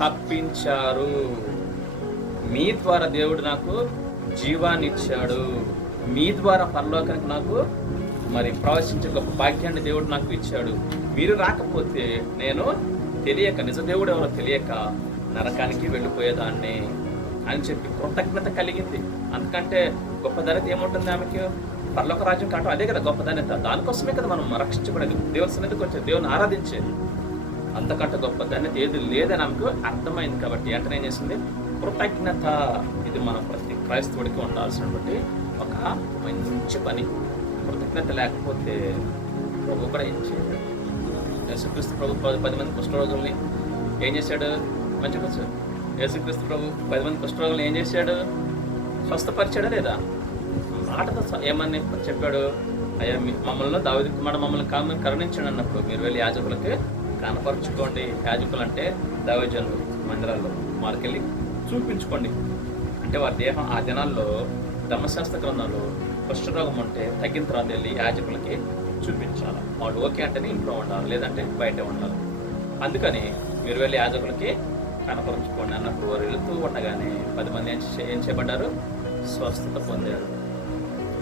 తప్పించారు, మీ ద్వారా దేవుడు నాకు జీవాన్ని ఇచ్చాడు, మీ ద్వారా పరలోకానికి నాకు మరి ప్రవేశించే గొప్ప భాగ్యాన్ని దేవుడు నాకు ఇచ్చాడు. మీరు రాకపోతే నేను తెలియక, నిజ దేవుడు ఎవరో తెలియక నరకానికి వెళ్ళిపోయేదాన్ని అని చెప్పి కృతజ్ఞత కలిగింది. అందుకంటే గొప్ప ధన్యత ఏముంటుంది ఆమెకి? పరలోక రాజ్యం కావటం అదే కదా గొప్ప ధన్యత. దానికోసమే కదా మనం రక్షించబడేది, దేవుని సన్నిధికి వచ్చేది, దేవుని ఆరాధించేది. అంతకంటే గొప్ప ధన్యత ఏది లేదని ఆమెకు అర్థమైంది. కాబట్టి వెంటనే ఏం చేసింది? కృతజ్ఞత. ఇది మన ప్రతి క్రైస్తవుడికి ఉండాల్సినటువంటి ఒక మంచి పని. కృతజ్ఞత లేకపోతే ప్రభు కూడా ఏం చేయడు. యేసుక్రీస్తు ప్రభు 10 మంది కుష్ఠరోగుల్ని ఏం చేశాడు? మంచిగా వచ్చాడు. యేసుక్రీస్తు ప్రభు 10 మంది కుష్ఠరోగుల్ని ఏం చేశాడు? స్వస్థపరిచాడా లేదా? మాటతో ఏమని చెప్పాడు? అయ్యా మమ్మల్ని దావీదు కుమారుడు మమ్మల్ని కరుణించండి అన్నప్పుడు మీరు వెళ్ళి యాజకులకి కనపరుచుకోండి. యాజకులు అంటే దైవజనులు, మందిరాల్లో వారికెళ్ళి చూపించుకోండి. అంటే వారి దేహం ఆ దినాల్లో ధర్మశాస్త్ర గ్రంథంలో కుష్ఠరోగం ఉంటే తగ్గిన తర్వాత వెళ్ళి యాజకులకి చూపించాలి. వాళ్ళు ఓకే అంటేనే ఇంట్లో ఉండాలి, లేదంటే బయట ఉండాలి. అందుకని మీరు వెళ్ళి యాజకులకి కనపరుచుకోండి అన్నప్పుడు వారు వెళుతూ ఉండగానే 10 మంది ఏం చేయబడ్డారు? స్వస్థత పొందారు.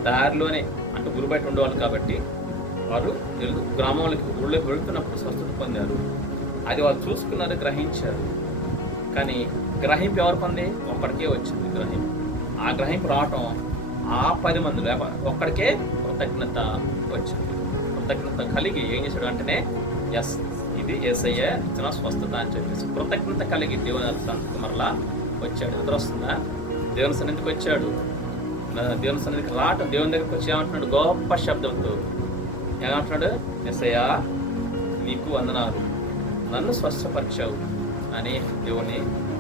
దారిలోనే అంటే గురు బయట ఉండేవాళ్ళు కాబట్టి వారు గ్రామంలోకి ఊళ్ళోకి వెళుతున్నప్పుడు స్వస్థత పొందారు. అది వాళ్ళు చూసుకున్నారు, గ్రహించారు. కానీ గ్రహింపు ఎవరు పొంది? ఒక్కడికే వచ్చింది గ్రహింపు. ఆ గ్రహింపు రావటం ఆ 10 మంది ఒక్కడికే కృతజ్ఞత వచ్చింది. కృతజ్ఞత కలిగి ఏం చేశాడు? అంటేనే ఎస్, ఇది యేసయ్య ఇచ్చిన స్వస్థత అని చెప్పేసి కృతజ్ఞత కలిగి దేవుని సన్నిధికి మరలా వచ్చాడు. ఎదురు వస్తుందా? దేవుని సన్నిధికి వచ్చాడు. దేవుని సన్నిధికి రావటం, దేవుని దగ్గరికి వచ్చి ఏమంటున్నాడు? గొప్ప శబ్దంతో ఏమంటున్నాడు? యేసయ్య నీకు వందనాలు, నన్ను స్వస్థపరిచావు అని దేవుని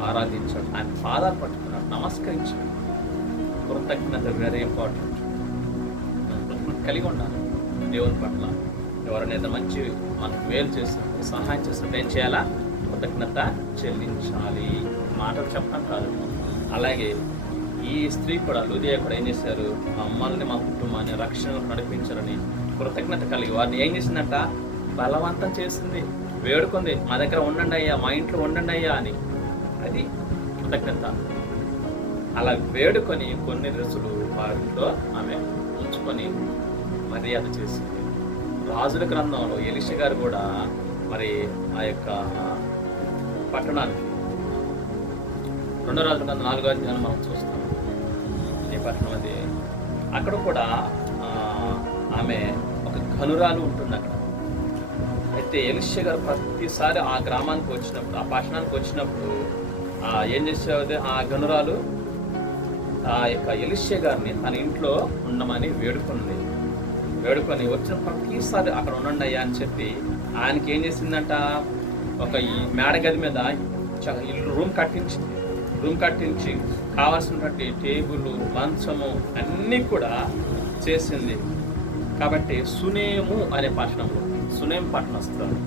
ఆరాధించాడు. ఆయన పాదాలు పట్టుకున్నాడు, నమస్కరించాడు. కృతజ్ఞత వెరీ ఇంపార్టెంట్. కలిగి ఉండాలి దేవుని పట్ల. ఎవరైనా మంచి మనకు మేలు చేసినప్పుడు, సహాయం చేసినప్పుడు ఏం చేయాలా? కృతజ్ఞత చెల్లించాలి. మాటలు చెప్పడం కాదు. అలాగే ఈ స్త్రీ కూడా, లూదియా కూడా ఏం చేశారు? మమ్మల్ని, మా కుటుంబాన్ని రక్షణకు నడిపించారని కృతజ్ఞత కలిగి వారిని ఏం చేసిందంట? బలవంతం చేసింది, వేడుకుంది. మా దగ్గర ఉండండి అయ్యా, మా ఇంట్లో ఉండండి అయ్యా అని. అది కృతజ్ఞత. అలా వేడుకొని కొన్ని రోజులు వారిలో ఆమె ఉంచుకొని మర్యాద చేసింది. రాజుల గ్రంథంలో ఎలీషా గారు కూడా మరి ఆ యొక్క పట్టణానికి 2 రాజుల గ్రంథం 4వ అధ్యాయం మనం చూస్తాం. ఏ పట్టణం అది? అక్కడ కూడా ఆమె ఒక ఘనురాలు ఉంటుంది అక్కడ. అయితే ఎలీషా గారు ప్రతిసారి ఆ గ్రామానికి వచ్చినప్పుడు, ఆ పట్టణానికి వచ్చినప్పుడు ఏం చేసేది? ఆ ఘనురాలు ఆ యొక్క ఎలీషా గారిని తన ఇంట్లో ఉండమని వేడుకుంది. వేడుకొని వచ్చిన ప్రతిసారి అక్కడ ఉండండి అయ్యా అని చెప్పి ఆయనకి ఏం చేసిందంట, ఒక ఈ మేడ గది మీద ఇల్లు రూమ్ కట్టించి కావాల్సినటువంటి టేబుల్, మంచము అన్నీ కూడా చేసింది. కాబట్టి సునేము అనే పట్టణంలో, సునేం పట్టణస్థురాలు,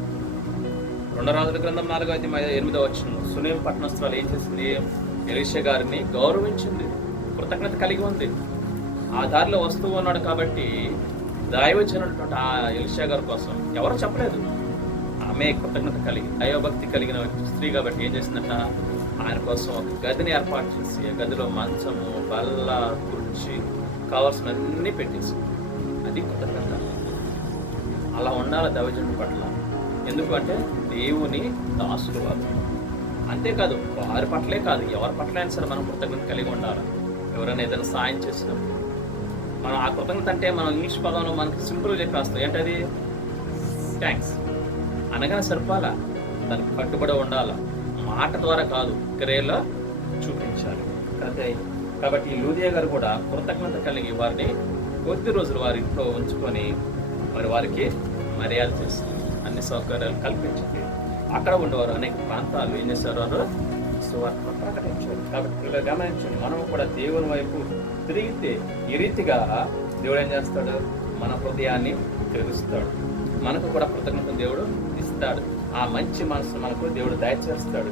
2 రాజుల గ్రంథం 4:8 సునేం పట్టణస్థురాలు ఏం చేసింది, ఎలీషా గారిని గౌరవించింది, కృతజ్ఞత కలిగి ఉంది. ఆ దారిలో వస్తూ ఉన్నాడు కాబట్టి దైవజనుడు ఆ ఎలీషా గారి కోసం ఎవరు చెప్పలేదు. ఆమె కృతజ్ఞత కలిగి దైవభక్తి కలిగిన స్త్రీ కాబట్టి ఏం చేసిందంట, ఆయన కోసం ఒక గదిని ఏర్పాటు చేసి ఆ గదిలో మంచము, బల్ల, కుర్చీ కావాల్సినవన్నీ పెట్టేసి, అది కృతజ్ఞత. అలా ఉండాలి దైవజనుడి పట్ల. ఎందుకంటే దేవుని దాసులు వారు. అంతేకాదు వారి పట్లే కాదు, ఎవరి పట్ల అయినా సరే మనం కృతజ్ఞత కలిగి ఉండాలి. ఎవరైనా ఏదైనా సాయం చేసినప్పుడు మనం ఆ కృతజ్ఞత అంటే మనం ఇంగ్లీష్ పదంలో మనకి సింపుల్గా చెప్పేస్తాం, ఏంటది, థ్యాంక్స్ అనగానే సరిపాలా, దానికి కట్టుబడి ఉండాలి. మాట ద్వారా కాదు, క్రియలో చూపించాలి. కాబట్టి ఈ లూదియా గారు కూడా కృతజ్ఞత కలిగి వారిని కొద్ది రోజులు వారి ఇంట్లో ఉంచుకొని మరి వారికి మర్యాద చేస్తుంది, అన్ని సౌకర్యాలు కల్పించింది. అక్కడ ఉండేవారు అనేక ప్రాంతాలు ఏం చేసేవారు, సువార్త ప్రకటించారు. కాబట్టి గమనించండి, మనం కూడా దేవుని వైపు తిరిగితే ఈ రీతిగా దేవుడు ఏం చేస్తాడు, మన హృదయాన్ని తెరుస్తాడు, మనకు కూడా కృతజ్ఞత దేవుడు ఇస్తాడు. ఆ మంచి మనసు మనకు దేవుడు దయచేస్తాడు.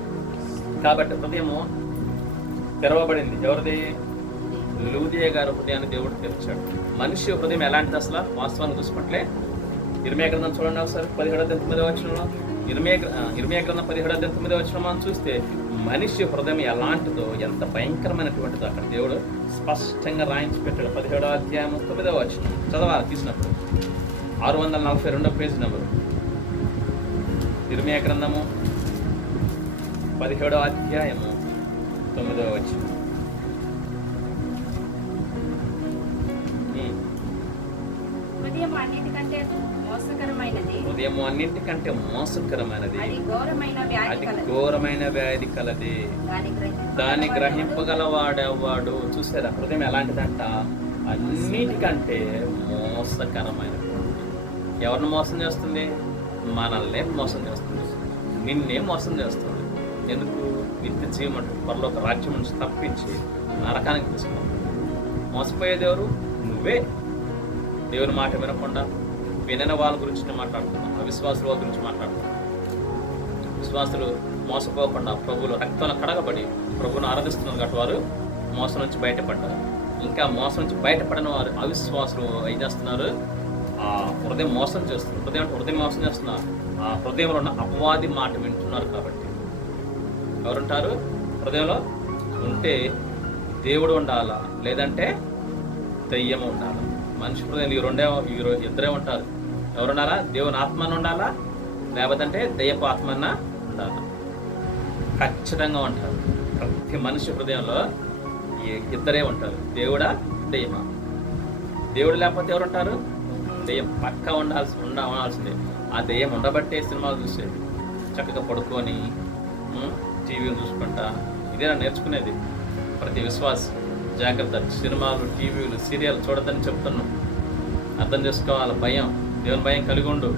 కాబట్టి హృదయము తెరవబడింది. ఎవరిది? లూదియా గారి హృదయాన్ని దేవుడు తెరిచాడు. మనిషి హృదయం ఎలాంటిది అసలు వాస్తవాన్ని చూసుకుంటే ఇర్మియా గ్రంథం చూడండి ఒకసారి 17:9 ఇర్మియా గ్రంథం 17:9 మనం చూస్తే మనిషి హృదయం ఎలాంటిదో, ఎంత భయంకరమైనటువంటిదో అక్కడ దేవుడు స్పష్టంగా రాయించి పెట్టాడు. 17:9 చదవాలి తీసినప్పుడు 642 పేజీ నెంబరు. ఇర్మియా గ్రంథము 17:9 ఉదయం అన్నింటికంటే మోసకరమైనది, అది ఘోరమైన వ్యాధి కలది, దాన్ని గ్రహింపగలవాడేవాడు. చూసారా హృదయం ఎలాంటిదంట, అన్నిటికంటే మోసకరమైనది. ఎవరిని మోసం చేస్తుంది? మనల్నే మోసం చేస్తుంది, నిన్నే మోసం చేస్తుంది. ఎందుకు? నిత్య జీవం పరలోక రాజ్యం నుంచి తప్పించి నరకానికి తీసుకున్నాం. మోసపోయేది ఎవరు? నువ్వే. దేవుని మాట వినకుండా వినని వాళ్ళ గురించి మాట్లాడుతున్నాం, అవిశ్వాసుల వాళ్ళ గురించి మాట్లాడుతున్నాం. విశ్వాసులు మోసపోకుండా ప్రభువులు రక్తంలో కడగబడి ప్రభువును ఆరాధిస్తున్నారు కాబట్టి వారు మోసం నుంచి బయటపడ్డారు. ఇంకా మోసం నుంచి బయటపడిన వారు అవిశ్వాసులు ఏం చేస్తున్నారు? ఆ హృదయం మోసం చేస్తున్నారు. హృదయం మోసం చేస్తున్నారు. ఆ హృదయంలో ఉన్న అపవాది మాట వింటున్నారు. కాబట్టి ఎవరుంటారు? హృదయంలో ఉంటే దేవుడు ఉండాలా, లేదంటే దెయ్యం ఉండాలా. మనిషి హృదయం ఇద్దరే ఉంటారు. ఎవరుండాలా? దేవుని ఆత్మన్న ఉండాలా, లేకపోతే దెయ్యపు ఆత్మన్న ఉండాలా. ఖచ్చితంగా ఉంటారు. ప్రతి మనిషి హృదయంలో ఇద్దరే ఉంటారు, దేవుడా దెయ్యమా. దేవుడు లేకపోతే ఎవరు ఉంటారు? దెయ్యం పక్కా ఉండాల్సిందే. ఆ దెయ్యం ఉండబట్టే సినిమాలు చూసేది, చక్కగా పడుకొని టీవీలు చూసుకుంటా. ఇదేనా నేర్చుకునేది ప్రతి విశ్వాసం? జాగ్రత్త, సినిమాలు, టీవీలు, సీరియల్ చూడద్దని చెప్తున్నాం. అర్థం చేసుకోవాలి. భయం, దేవుని భయం కలిగి ఉండు.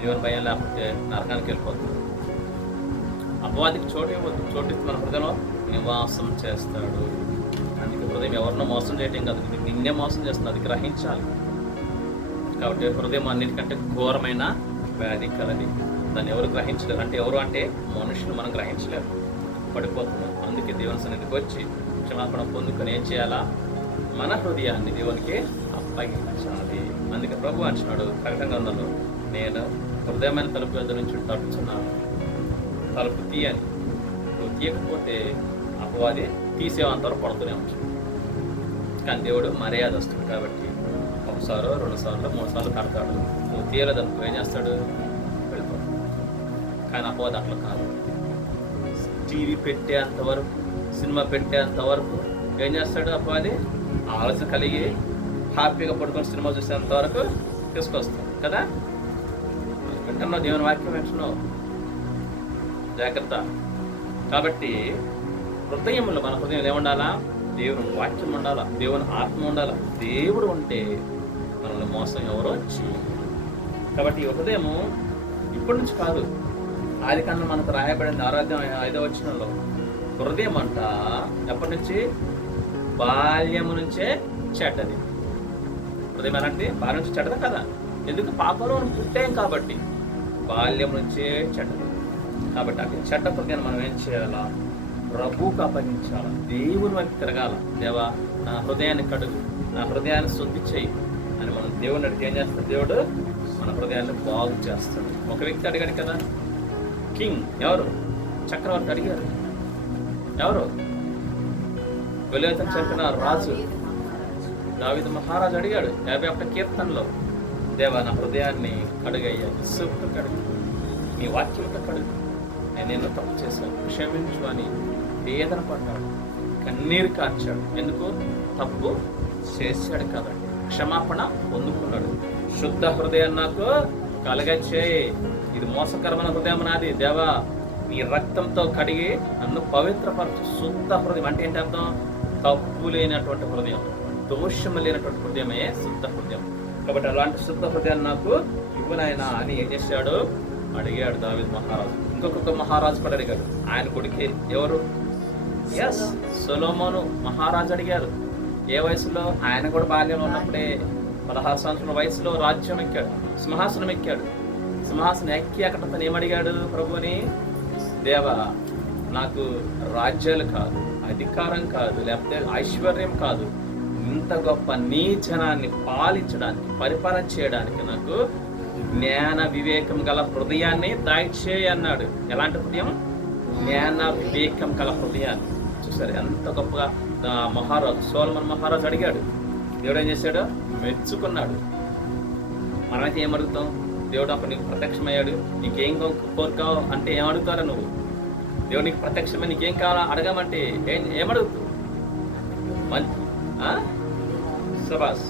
దేవుని భయం లేకపోతే నరకానికి వెళ్ళిపోతుంది. అపవాదికి చోటు ఇవ్వద్దు. చోటు మన హృదయంలో నివాసం చేస్తాడు. అందుకే హృదయం ఎవరినో మోసం చేయటం కాదు, నిన్నే మోసం చేస్తుంది. అది గ్రహించాలి. కాబట్టి హృదయం అన్నిటికంటే ఘోరమైన వ్యాధి కలది. దాన్ని ఎవరు గ్రహించలేరు. ఎవరు అంటే మనుషులు మనం గ్రహించలేరు, పడిపోతున్నాం. అందుకే దేవుని సన్నిధికి వచ్చి క్షమాపణ పొందుకొని ఏం చేయాలా? మన హృదయాన్ని దేవునికి అప్పగించాలి. అందుకే ప్రభు అంటున్నాడు ప్రకటన గ్రంథంలో, నేను హృదయమైన తలుపు వద్ద నుంచి తడుచున్నాను, తలుపు తీయని. నువ్వు తీయకపోతే అపవాది తీసేవంతవరకు పడుతూనే ఉంటాడు. కానీ దేవుడు మర్యాదస్తుడు కాబట్టి 1 సారో 2 సార్లు 3 సార్లు కడతాడు. నువ్వు తీయలేదనుకో ఏం చేస్తాడు? వెళ్ళిపోతాడు. కానీ అపవాది అట్లా కాదు. టీవీ పెట్టేంత వరకు, సినిమా పెట్టేంత వరకు ఏం చేస్తాడు అపవాది? ఆలోచన కలిగి హ్యాపీగా పడుకొని సినిమా చూసేంత వరకు తీసుకొస్తాం కదా. వింటున్నావు, దేవుని వాక్యం వింటున్నావు, జాగ్రత్త. కాబట్టి హృదయంలో, మన హృదయం ఏముండాలా? దేవుని వాక్యం ఉండాలా, దేవుని ఆత్మ ఉండాలా. దేవుడు ఉంటే మనల్ని మోసం ఎవరో చేయరు. కాబట్టి ఈ హృదయము ఇప్పటి నుంచి కాదు, ఆది కాండం మనకు రాయబడింది 6వ వచనంలో. హృదయం అంట ఎప్పటి నుంచి? బాల్యము నుంచే చెడ్డది. హృదయం ఎలాంటి? బాల్యం నుంచి చెడ్డదా కదా? ఎందుకు? పాపంలో మనం పుట్టాం కాబట్టి బాల్యం నుంచే చెడ్డది. కాబట్టి అక్కడ చెడ్డ హృదయాన్ని మనం ఏం చేయాలా? ప్రభువుకు అప్పగించాలా, దేవుని వైపు తిరగాల. దేవా, నా హృదయాన్ని కడుగు, నా హృదయాన్ని శుద్ధి చేయి అని మనం దేవుని అడిగి ఏం చేస్తాడు? దేవుడు మన హృదయాన్ని బాగు చేస్తాడు. ఒక వ్యక్తి అడిగాడు కదా, కింగ్ ఎవరు? చక్రవర్తి అడిగారు. ఎవరు? గొలియాతును చంపిన రాజు దావీదు మహారాజు అడిగాడు 51వ కీర్తనలో, దేవా, నా హృదయాన్ని కడుగయ్యా, ఇసుక కడుగు, నీ వాక్యంతో కడుగు, నేను ఎన్నో తప్పు చేశాను, క్షమించు అని వేదన పడ్డాడు, కన్నీరు కార్చాడు. ఎందుకు? తప్పు చేశాడు కదా, క్షమాపణ పొందుకున్నాడు. శుద్ధ హృదయం నాకు కలగచేయి, ఇది మోసకరమైన హృదయం నాది, దేవా నీ రక్తంతో కడిగి నన్ను పవిత్రపరచు. శుద్ధ హృదయం అంటే ఏంటి అర్థం? తప్పు లేనటువంటి హృదయం, దోషము లేనటువంటి హృదయమే శుద్ధ హృదయం. కాబట్టి అలాంటి శుద్ధ హృదయాన్ని నాకు ఇవ్వనైనా అని ఏం చేశాడు? అడిగాడు దావీదు మహారాజు. ఇంకొక మహారాజు కూడా అడిగాడు, ఆయన కొడుకే. ఎవరు? ఎస్, సొలొమోను మహారాజు అడిగారు. ఏ వయసులో? ఆయన కూడా బాల్యంలో ఉన్నప్పుడే 16 సంవత్సరాల వయసులో రాజ్యం ఎక్కాడు, సింహాసనం ఎక్కాడు. సింహాసనం ఎక్కి అక్కడ తను ఏమడిగాడు ప్రభుని? దేవా, నాకు రాజ్యాలు కాదు, అధికారం కాదు, లేకపోతే ఐశ్వర్యం కాదు, ఇంత గొప్ప నీ జనాన్ని పాలించడానికి, పరిపాలన చేయడానికి నాకు జ్ఞాన వివేకం గల హృదయాన్ని దయచేయి అన్నాడు. ఎలాంటి హృదయం? జ్ఞాన వివేకం గల హృదయాన్ని. చూసారు ఎంత గొప్పగా మహారాజు సొలొమోను మహారాజు అడిగాడు. దేవుడు ఏం చేశాడు? మెచ్చుకున్నాడు. మనమైతే ఏమడుగుతాం? దేవుడు అప్పుడు నీకు ప్రత్యక్షమయ్యాడు, నీకేం కోరుకావు అంటే ఏమడుగుతారా నువ్వు? దేవుడు నీకు ప్రత్యక్షమై నీకేం కావాలా అడగమంటే ఏమడుగుతావు? మంచి సబాస్.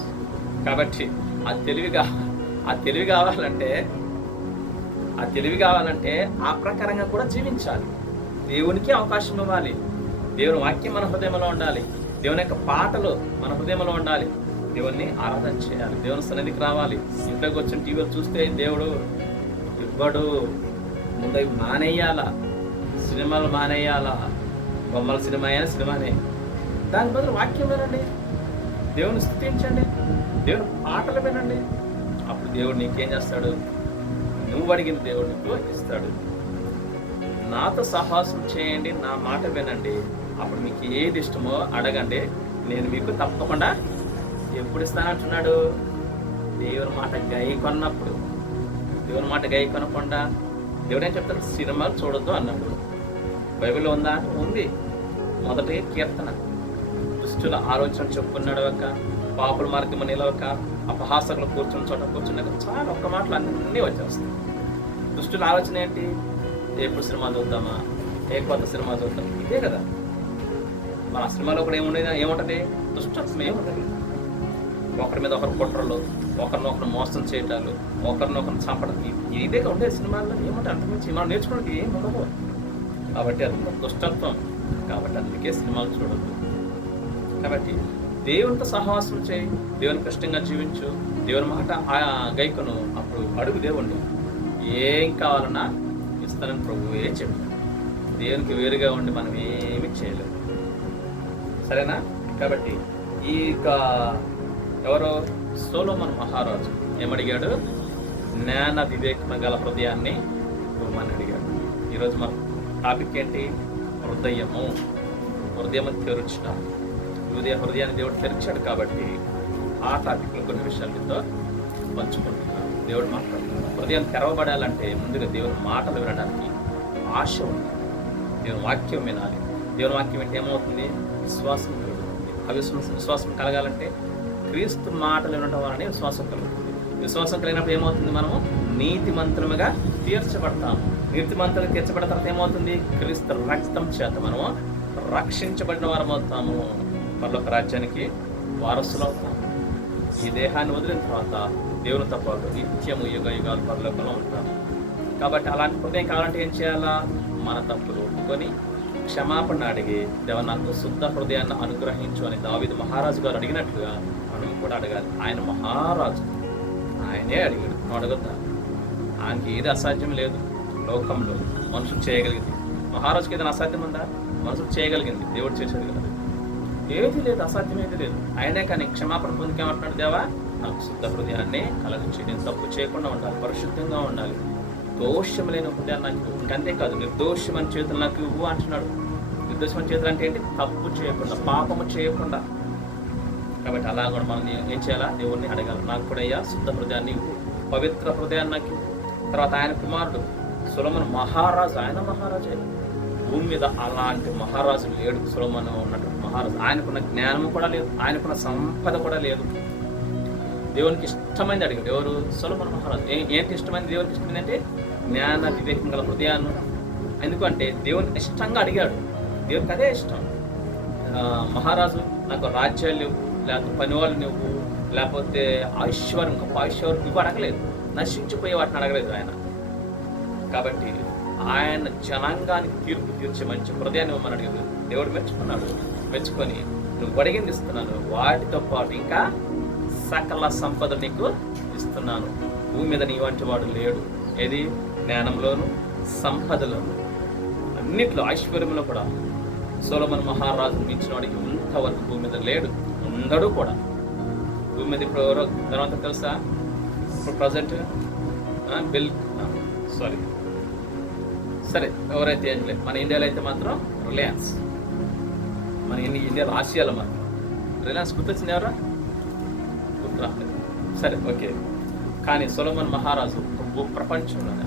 కాబట్టి ఆ తెలివి కావాలంటే ఆ ప్రకారంగా కూడా జీవించాలి. దేవునికి అవకాశం ఇవ్వాలి. దేవుని వాక్యం మన హృదయంలో ఉండాలి. దేవుని యొక్క పాటలు మన హృదయంలో ఉండాలి. దేవుణ్ణి ఆరాధన చేయాలి. దేవుని సన్నిధికి రావాలి. ఇంట్లోకి వచ్చిన టీవీలో చూస్తే దేవుడు ఇవ్వడు. ముందు మానేయాలా, సినిమాలు మానేయాలా. బొమ్మల సినిమా అయినా సినిమానే. దాని బదులు వాక్యం వినండి, దేవుని స్తుతించండి, దేవుని పాటలు వినండి. అప్పుడు దేవుడు నీకేం చేస్తాడు? నువ్వు అడిగిన దేవుడు నీకు ఇస్తాడు. నాతో సహవాసం చేయండి, నా మాట వినండి, అప్పుడు మీకు ఏది ఇష్టమో అడగండి, నేను మీకు తప్పకుండా ఎప్పుడు ఇస్తానంటున్నాడు? దేవుని మాట కొన్నప్పుడు. దేవుని మాట కొనకుండా దేవుడు ఏం చెప్తాడు? సినిమాలు చూడొద్దు అన్నాడు. బైబిల్లో ఉందా? ఉంది. మొదటి కీర్తన, దుష్టుల ఆలోచన చొప్పున నడవక, పాపుల మార్గము నిలవక, అపహాసకులు కూర్చుని చోట కూర్చున్నాక చాలా ఒక్క మాటలు అన్నీ వచ్చేస్తాయి. దుష్టుల ఆలోచన ఏంటి? ఎప్పుడు సినిమా చూద్దామా, ఏ కొత్త సినిమా చూద్దాం, ఇదే కదా. మన సినిమాలో కూడా ఏముంటుంది? దుష్టత్వం ఏముంటుంది? ఒకరి మీద ఒకరు కుట్రలు, ఒకరినొకరు మోసం చేయటాలు, ఒకరినొకరు చంపడం, ఇదే ఉండేది సినిమాల్లో. ఏమంటే అంతకుమించి మనం నేర్చుకోవడానికి ఏం ఉండదు. కాబట్టి అది దుష్టత్వం. కాబట్టి అందుకే సినిమాలు చూడద్దు. కాబట్టి దేవునితో సహవాసం చేయి, దేవునికి కష్టంగా జీవించు, దేవుని మాట గైకొను. అప్పుడు అడుగు దేవుణ్ణి, ఏం కావాలన్నా ఇస్తానని ప్రభువే చెప్పాడు. దేవునికి వేరుగా ఉండి మనం ఏమి చేయలేము. సరేనా? కాబట్టి ఈ ఎవరో సొలొమోను మహారాజు ఏమడిగాడు? జ్ఞాన వివేకం గల హృదయాన్ని ఇవ్వమని అడిగాడు. ఈరోజు మన టాపిక్ ఏంటి? హృదయము తెరుచుట. హృదయాన్ని దేవుడు తెరిచాడు కాబట్టి ఆ టాపిక్లో కొన్ని విషయాలు మీతో పంచుకుంటున్నాను. దేవుడు మాట్లాడుతున్నాడు. హృదయం తెరవబడాలంటే ముందుగా దేవుని మాటలు వినడానికి ఆశ ఉంది. దేవుని వాక్యం వినాలి. దేవుని వాక్యం అంటే ఏమవుతుంది? విశ్వాసం కలుగుతుంది. విశ్వాసం కలగాలంటే క్రీస్తు మాటలు వినడం వలన విశ్వాసం కలుగుతుంది. విశ్వాసం కలిగినప్పుడు ఏమవుతుంది? మనము నీతిమంతులుగా తీర్చబడతాము. నీతిమంతులుగా తీర్చబడిన తర్వాత ఏమవుతుంది? క్రీస్తు రక్తం చేత మనము రక్షించబడిన వారం అవుతాము. పరలోక రాజ్యానికి వారసులు అవుతాము. ఈ దేహాన్ని వదిలిన తర్వాత దేవునితో పాటు నిత్యము యుగ యుగాలు పరలోకంలో ఉంటాము. కాబట్టి అలాంటి హృదయం కావాలంటే ఏం చేయాలా? మన తప్పులు ఒప్పుకొని క్షమాపణ అడిగి దేవా నాకు శుద్ధ హృదయాన్ని అనుగ్రహించు అని దావీదు మహారాజు గారు అడిగినట్లుగా మనం కూడా అడగాలి. ఆయన మహారాజు, ఆయనే అడిగాడు, నువ్వు అడగొద్దా? ఆయనకి ఏది అసాధ్యం లేదు లోకంలో. మనుషులు చేయగలిగింది, మహారాజుకి ఏదైనా అసాధ్యం ఉందా? మనుషులు చేయగలిగింది, దేవుడు చేసేది కదా. ఏది లేదు, అసాధ్యం ఏది లేదు. ఆయనే కానీ క్షమాపణ పొందుకేమంటున్నాడు, దేవా నాకు శుద్ధ హృదయాన్ని కలగించి, నేను తప్పు చేయకుండా ఉండాలి, పరిశుద్ధంగా ఉండాలి, దోషం లేని హృదయాన్ని నాకు ఇవ్వు. ఇంకంతేకాదు, నిర్దోషమైన చేతులు నాకు ఇవ్వు అంటున్నాడు. నిర్దోషమైన చేతులు అంటే ఏంటి? తప్పు చేయకుండా, పాపము చేయకుండా. కాబట్టి అలా కూడా మనం ఏం చేయాలా? దేవుణ్ణి అడగాలి, నాకు కూడా అయ్యా శుద్ధ హృదయాన్ని ఇవ్వు, పవిత్ర హృదయాన్ని నాకు ఇవ్వు. తర్వాత ఆయన కుమారుడు సొలొమోను మహారాజు, ఆయన మహారాజే. భూమి మీద అలాంటి మహారాజు లేడు సొలొమోను ఉన్నటువంటి మహారాజు. ఆయనకున్న జ్ఞానము కూడా లేదు, ఆయనకున్న సంపద కూడా లేదు. దేవునికి ఇష్టమైంది అడిగాడు. ఎవరు? సొలొమోను మహారాజు. ఏంటి ఇష్టమైంది? దేవునికి ఇష్టమైంది అంటే జ్ఞాన వివేకం గల హృదయాన్ని. ఎందుకంటే దేవునికి ఇష్టంగా అడిగాడు, దేవునికి అదే ఇష్టం. మహారాజు నాకు రాజ్యాలు లేవు, లేకపోతే పనివాళ్ళు నువ్వు, లేకపోతే ఐశ్వర్యం, గొప్ప ఐశ్వర్యం ఇవి అడగలేదు. నశించిపోయే వాటిని అడగలేదు ఆయన. కాబట్టి ఆయన జనాంగానికి తీర్పు తీర్చే మంచి హృదయాన్ని ఇవ్వమని అడిగాడు. దేవుడు మెచ్చుకున్నాడు. మెచ్చుకొని నువ్వు అడిగింది ఇస్తున్నాను, వాటితో పాటు ఇంకా సకల సంపద నీకు ఇస్తున్నాను. భూమి మీద నీ వంటి వాడు లేడు. ఏది? జ్ఞానంలోను, సంపదలోను, అన్నిట్లో, ఐశ్వర్యంలో కూడా సొలొమోను మహారాజు మించిన వాడికి ఇంతవరకు భూమి మీద లేడు, ఉండడు కూడా. భూమి మీద ఇప్పుడు ఎవరో ధనవంతులు తెలుసా? ఇప్పుడు ప్రజెంట్ సరే ఎవరైతే ఏం లేదు. మన ఇండియాలో అయితే మాత్రం రిలయన్స్. మన ఇండియాలో, ఆసియాలో మాత్రం రిలయన్స్ గుర్తొచ్చింది ఎవరా? గుర్తురాలేదు. సరే, ఓకే. కానీ సొలొమోను మహారాజు ప్రపంచంలోనే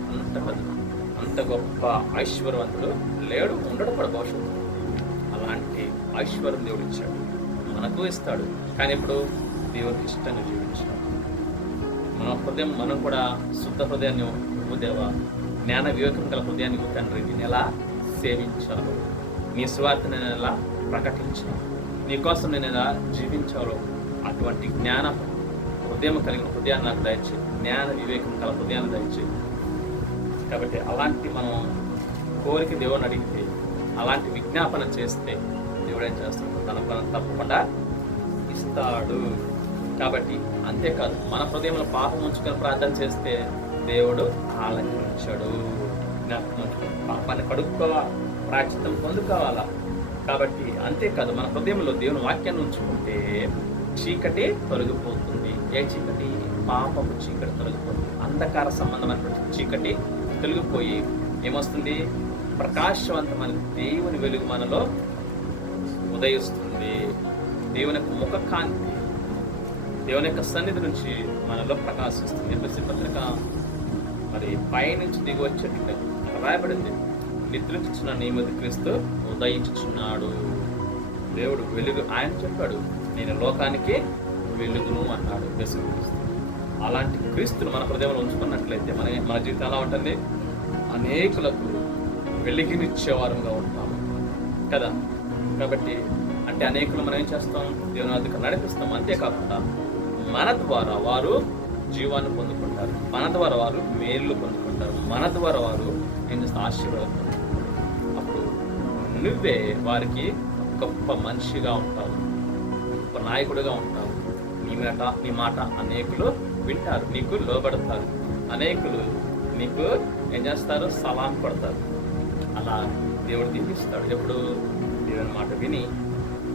అంత గొప్ప ఐశ్వర్యవంతుడు లేడు, ఉండడు కూడా భవిష్యత్తు. అలాంటి ఐశ్వర్యం దేవుడు ఇచ్చాడు, మనకు ఇస్తాడు. కానీ ఇప్పుడు దేవుడికి ఇష్టంగా జీవించాడు. మన హృదయం, మనం కూడా శుద్ధ హృదయాన్ని దేవా, జ్ఞాన వివేకం గల హృదయాన్ని తండ్రి నేను ఎలా సేవించాలో, నీ స్వార్థ నేను ఎలా ప్రకటించాలో, నీకోసం నేను ఎలా జీవించాలో అటువంటి జ్ఞాన హృదయం కలిగిన హృదయాన్ని నాకు దయచే, జ్ఞాన వివేకం గల హృదయాన్ని దయచే. కాబట్టి అలాంటి మనం కోరిక దేవుని అడిగితే, అలాంటి విజ్ఞాపన చేస్తే దేవుడు ఏం చేస్తాడు? తన పని తప్పకుండా ఇస్తాడు. కాబట్టి అంతేకాదు, మన హృదయంలో పాపం ఉంచుకొని ప్రార్థన చేస్తే దేవుడు ఆలకించాడు. పాపాన్ని కడుక్కోవాలా, ప్రాయశ్చిత్తం పొందుకోవాలా. కాబట్టి అంతేకాదు, మన హృదయంలో దేవుని వాక్యాన్ని ఉంచుకుంటే చీకటి తొలగిపోతుంది. ఏ చీకటి? పాపపు చీకటి తొలగిపోతుంది. అంధకార సంబంధమైనటువంటి చీకటి తొలగిపోయి ఏమొస్తుంది? ప్రకాశవంతమైన దేవుని వెలుగు మనలో ఉదయిస్తుంది. దేవుని యొక్క ముఖ కాంతి, దేవుని యొక్క సన్నిధి నుంచి మనలో ప్రకాశిస్తుంది. ఎఫెసీ పత్రిక మరి పైనుంచి దిగి వచ్చేటట్టు రాయబడింది, నిద్రించుచున్న నీ మీద క్రీస్తు ఉదయించుచున్నాడు. దేవుడు వెలుగు. ఆయన చెప్పాడు, నేను లోకానికి వెలుగును అన్నాడు యేసుక్రీస్తు. అలాంటి క్రీస్తును మన హృదయంలో ఉంచుకున్నట్లయితే మన జీవితం ఎలా ఉంటుంది? అనేకులకు వెలిగినిచ్చేవారంగా ఉంటాము కదా. కాబట్టి అంటే అనేకులు మనం ఏం చేస్తాం? దేవుని వద్దకు నడిపిస్తాం. అంతేకాకుండా మన ద్వారా వారు జీవాన్ని పొందుకుంటారు, మన ద్వారా వారు మేలు పొందుకుంటారు, మన ద్వారా వారు ఏం చేస్తారు? ఆశీర్వాదం పొందుకుంటారు. అప్పుడు నువ్వే వారికి గొప్ప మనిషిగా ఉంటావు, గొప్ప నాయకుడిగా ఉంటావు. నీ మాట అనేకులు వింటారు, నీకు లోబడతారు, అనేకులు నీకు ఏం చేస్తారు? సలాం కొడతారు. అలా దేవుడు దీవిస్తాడు. ఎప్పుడు దేవుని మాట విని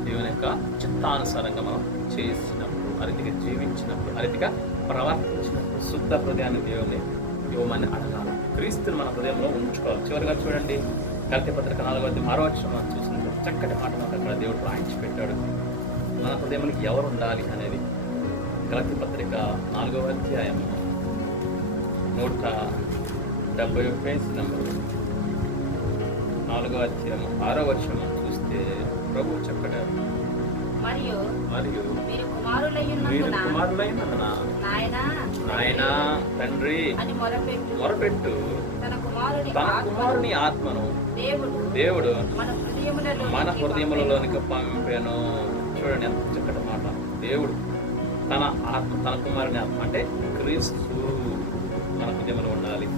దేవుని యొక్క చిత్తానుసారంగా మనం చేసినప్పుడు, అరితిగా జీవించినప్పుడు, అరితిగా ప్రవర్తించినప్పుడు శుద్ధ హృదయాన్ని దేవుని ఇవ్వమని అడగాలి. క్రీస్తుని మన హృదయంలో ఉంచుకోవాలి. చివరిగా చూడండి, గలతీ పత్రిక 4:6 మనం చూసినప్పుడు చక్కటి మాట మాకు అక్కడ దేవుడు రాయించి పెట్టాడు. మన హృదయంలోకి ఎవరు ఉండాలి అనేది. గలతీ పత్రిక 4:1 170 పేజ్ నెంబరు 4:6 చూస్తే ప్రభు చెప్పాడు, మరియు మీరు కుమారులైనందున నాయనా తండ్రి మొరపెట్టు, తన కుమారుని ఆత్మను దేవుడు మన హృదయములలోనికి పంపాను. చూడండి ఎంత చక్కటి మాట. దేవుడు తన ఆత్మ, తన కుమారుని ఆత్మ అంటే క్రీస్తు మన హృదయంలో ఉండాలి.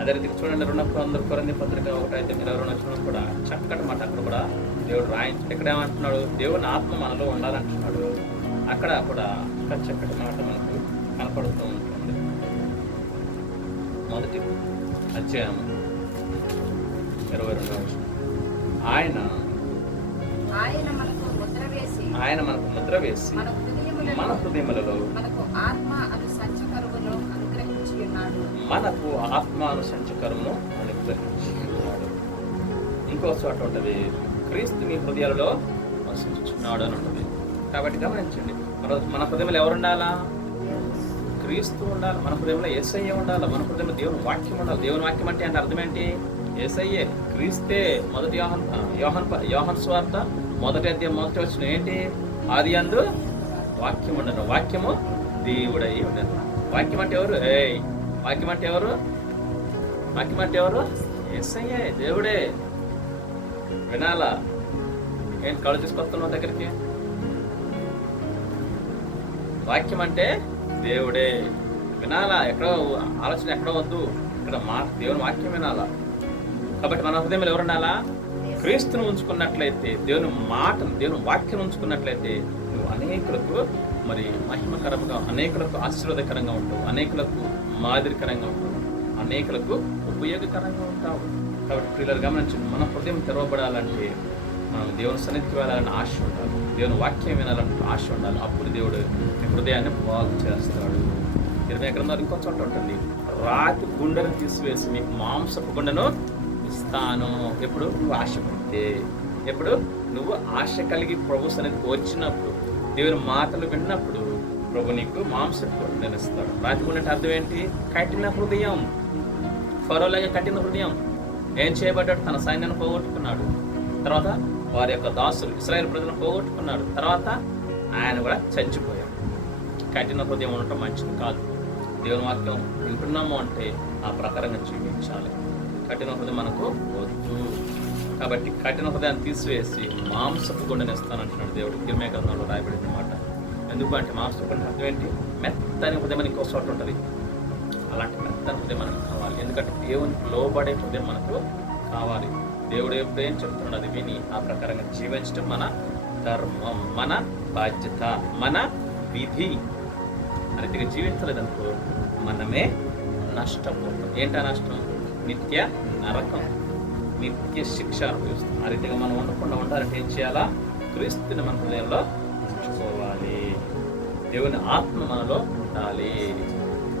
అదే రీతికి చూడండి 2 కొరింథీ పత్రిక 1:22 కూడా చక్కటి మాట అక్కడ కూడా దేవుడు రాయించాడు. ఇక్కడ ఏమంటున్నాడు? దేవుని ఆత్మ మనలో ఉండాలంటున్నాడు. అక్కడ కూడా ఇంకా చక్కటి మాట మనకు కనపడుతూ ఉంటుంది. 1 అధ్యాయం 22 ఆయన మనకు ముద్ర వేసి మన హృదయములలో మనకు ఆత్మ అను సంచకరమును అనుగ్రహించి ఉన్నాడు. ఇంకో చోట ఉంటుంది, క్రీస్తు మీ హృదయాలలో వసించుచున్నాడు అని ఉంటుంది. కాబట్టి గమనించండి, మన హృదయంలో ఎవరు ఉండాలా? క్రీస్తు ఉండాలి. మన హృదయంలో యేసయ్య ఉండాలి. మన హృదయంలో దేవుని వాక్యం ఉండాలి. దేవుని వాక్యం అంటే అర్థం ఏంటి? యేసయ్యే, క్రీస్తే. మొదటి యోహాను సువార్త 1వ అధ్యాయం 1వ వచనం ఏంటి? ఆది యందు వాక్యం ఉండను, వాక్యము దేవుడై ఉండను. వాక్యం అంటే ఎవరు? వాక్యం అంటే ఎవరు? వాక్యం అంటే ఎవరు? యేసయ్యే, దేవుడే. వినాలా? ఏంటి కళ్ళు తీసుకొస్తున్నావు దగ్గరికి? వాక్యం అంటే దేవుడే. వినాలా? ఎక్కడో ఆలోచన ఎక్కడో వద్దు, ఇక్కడ దేవుని వాక్యం వినాలా. కాబట్టి మన హృదయంలో ఎవరు ఉండాలా? క్రీస్తును ఉంచుకున్నట్లయితే, దేవుని మాటను, దేవుని వాక్యం ఉంచుకున్నట్లయితే నువ్వు అనేకులకు మరి మహిమకరంగా, అనేకులకు ఆశీర్వాదకరంగా ఉంటావు, అనేకులకు మాదిరికరంగా ఉంటావు, అనేకులకు ఉపయోగకరంగా ఉంటావు. కాబట్టి ప్రియులారా గమనించండి, మన హృదయం తెరవబడాలంటే మనం దేవుని సన్నిధికి వెళ్ళాలని ఆశ ఉండాలి, దేవుని వాక్యం వినాలని ఆశ ఉండాలి. అప్పుడు దేవుడు మీ హృదయాన్ని బాగు చేస్తాడు. 20 గ్రంథాలు ఇంకో చోట ఉంటుంది, రాతి గుండెను తీసివేసి మీకు మాంసపు గుండెను ఇస్తాను. ఎప్పుడు? నువ్వు ఆశపడితే, ఎప్పుడు నువ్వు ఆశ కలిగి ప్రభు సన్నిధికి వచ్చినప్పుడు, దేవుని మాటలు విన్నప్పుడు ప్రభు నీకు మాంసపు గుండెను ఇస్తాడు. రాతి గుండె అంటే అర్థం ఏంటి? కఠిన హృదయం. ఫరోలాగా కఠిన హృదయం. ఏం చేయబడ్డాడు? తన సైన్యాన్ని పోగొట్టుకున్నాడు. తర్వాత వారి యొక్క దాసులు ఇశ్రాయేలు ప్రజలను పోగొట్టుకున్నాడు. తర్వాత ఆయన కూడా చచ్చిపోయాడు. కఠిన హృదయం ఉండటం మంచిది కాదు. దేవుని వాక్యం వింటున్నాము అంటే ఆ ప్రకారంగా జీవించాలి. కఠిన హృదయం మనకు వద్దు. కాబట్టి కఠిన హృదయాన్ని తీసివేసి మాంసపు గుండెని ఇస్తానంటున్నాడు దేవుడు. ఇర్మీయా గ్రంథంలో రాయబడిన మాట. ఎందుకంటే మాంసపు గుండె అర్థం ఏంటి? మెత్తని హృదయం అని ఇంకో చోట ఉంటుంది. అలాంటి మెత్తని హృదయం మనకు కావాలి. ఎందుకంటే దేవునికి లోబడే హృదయం మనకు కావాలి. దేవుడు ఎప్పుడు ఏం చెప్తున్నాడు అది విని ఆ ప్రకారంగా జీవించడం మన ధర్మం, మన బాధ్యత, మన విధి. అరితిగా జీవించలేదనుకో మనమే నష్టపోతాం. ఏంటా నష్టం? నిత్య నరకం, నిత్య శిక్ష అనుభవిస్తాం. ఆ రీతిగా మనం ఉండకుండా ఉండాలంటే ఏం చేయాలా? క్రీస్తుని మన హృదయంలో ఉంచుకోవాలి. దేవుని ఆత్మ మనలో ఉండాలి.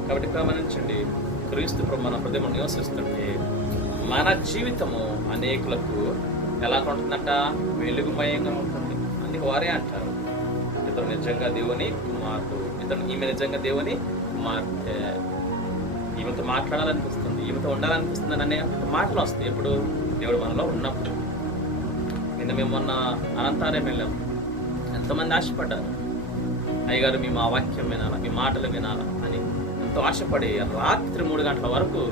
కాబట్టి గమనించండి, క్రీస్తు ప్రభు మన హృదయం నివసిస్తుంటే మన జీవితము అనేకులకు ఎలా ఉంటుందంట? వెలుగుమయంగా ఉంటుంది. అందుకే వారే అంటారు, ఇతను నిజంగా దేవుని కుమారుడు, ఈమె నిజంగా దేవుని కుమార్తె, ఈమెతో మాట్లాడాలనిపిస్తుంది, ఈమెతో ఉండాలనిపిస్తుంది అనే మాటలు వస్తాయి. ఎప్పుడు? దేవుడు మనలో ఉన్నప్పుడు. నిన్న మేము మొన్న అనంతాలయం వెళ్ళాం. ఎంతోమంది ఆశపడ్డారు, అయ్యగారు మేము ఆ వాక్యం వినాలా, మీ మాటలు వినాలా అని ఎంతో ఆశపడి రాత్రి 3 గంటల వరకు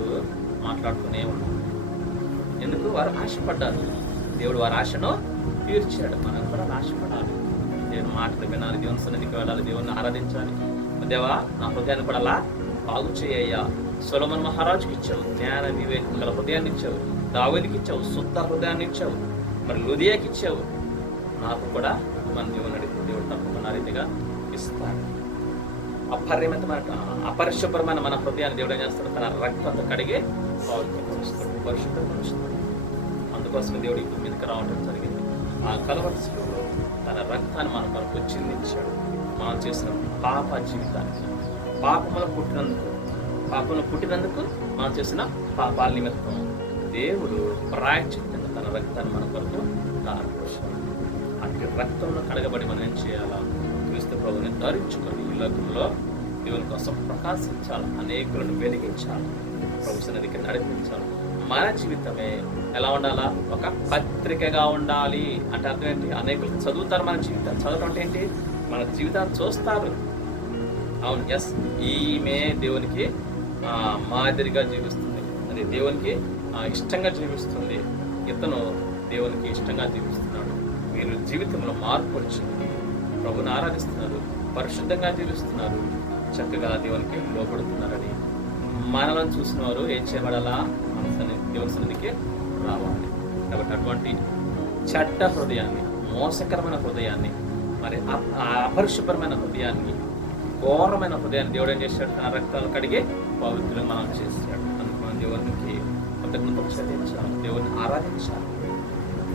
మాట్లాడుతూనే ఉన్నాం. ఎందుకు? వారు ఆశపడ్డారు. దేవుడు వారి ఆశను తీర్చాడు. మనం కూడా ఆశపడాలి, దేవుని మాటలు వినాలి, దేవుని సన్నిధికి వెళ్ళాలి, దేవుని ఆరాధించాలి. దేవా నా హృదయాన్ని కూడా అలా బాగు చేయ్యా. సొలొమోను మహారాజుకి ఇచ్చావు జ్ఞాన వివేకం గల హృదయాన్ని ఇచ్చావు, దావీదుకి ఇచ్చావు శుద్ధ హృదయాన్ని ఇచ్చావు, మరి లూదియాకి ఇచ్చావు. నాకు కూడా మన దేవుని అడిగితే దేవుడు తప్పకుండా రీతిగా ఇస్తాడు. అపరిశుభ్రమైన మన హృదయాన్ని దేవుడు ఏం చేస్తాడు? తన రక్తంతో కడిగి పరిశుభ్రపరుస్తాడు. అందుకోసం దేవుడు ఈ భూమి మీదకి రావడం జరిగింది. ఆ కలవరి శిలువలో తన రక్తాన్ని మన కొరకు చిందించాడు. మనం చేసిన పాప జీవితానికి, పాపంలో పుట్టినందుకు మనం చేసిన పాపాల నిమిత్తం దేవుడు ప్రాయశ్చిత్తంగా తన రక్తాన్ని మన కొరకు దారిపోశాడు. అట్టి రక్తంలో కడగబడి మనం ఏం చేయాలా? క్రీస్తు ప్రభువుని ధరించుకొని ఈ లోకంలో దేవుని కోసం ప్రకాశించాలి, అనేకులను వెలిగించాలి, ప్రభు సన్నిధికి నడిపించాలి. మన జీవితమే ఎలా ఉండాలా? ఒక పత్రికగా ఉండాలి. అంటే అర్థం ఏంటి? అనేకులు చదువుతారు మన జీవితాలు. చదవటం అంటే ఏంటి? మన జీవితాన్ని చూస్తారు. అవును, ఎస్, ఈమె దేవునికి మాదిరిగా జీవిస్తుంది, అది దేవునికి ఇష్టంగా జీవిస్తుంది, ఇతను దేవునికి ఇష్టంగా జీవిస్తున్నాడు, వీరు జీవితంలో మార్పు వచ్చింది, ప్రభుని ఆరాధిస్తున్నారు, పరిశుద్ధంగా జీవిస్తున్నారు, చక్కగా దేవునికి లోబడుతున్నారని మనలను చూసిన వారు ఏం చేయబడాలా? మన దేవుని సన్నిధికి రావాలి. కాబట్టి అటువంటి చెడ్డ హృదయాన్ని, మోసకరమైన హృదయాన్ని, మరి అపరిశుభ్రమైన హృదయాన్ని, ఘోరమైన హృదయాన్ని దేవుడు ఏం చేశాడు? తన రక్తాలు కడిగి పవిత్రులు మనం చేశాడు. అందుకు మనం దేవునికి కృతజ్ఞతలు చెల్లించాలి, దేవుని ఆరాధించాలి.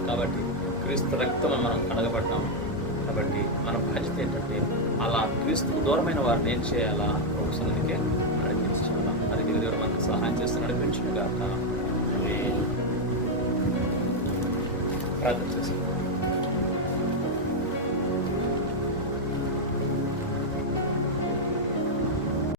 కాబట్టి క్రీస్తు రక్తం మనం కడగబడ్డాము. కాబట్టి మన బాధ్యత ఏంటంటే అలా క్రీస్తుకు దూరమైన వారిని ఏం చేయాలా? ప్రభు సన్నిధికి నడిపించాలా. అది దేవుడు మనకు సహాయం చేస్తూ నడిపించుగాక. ప్రార్థన చేస్తున్నాం.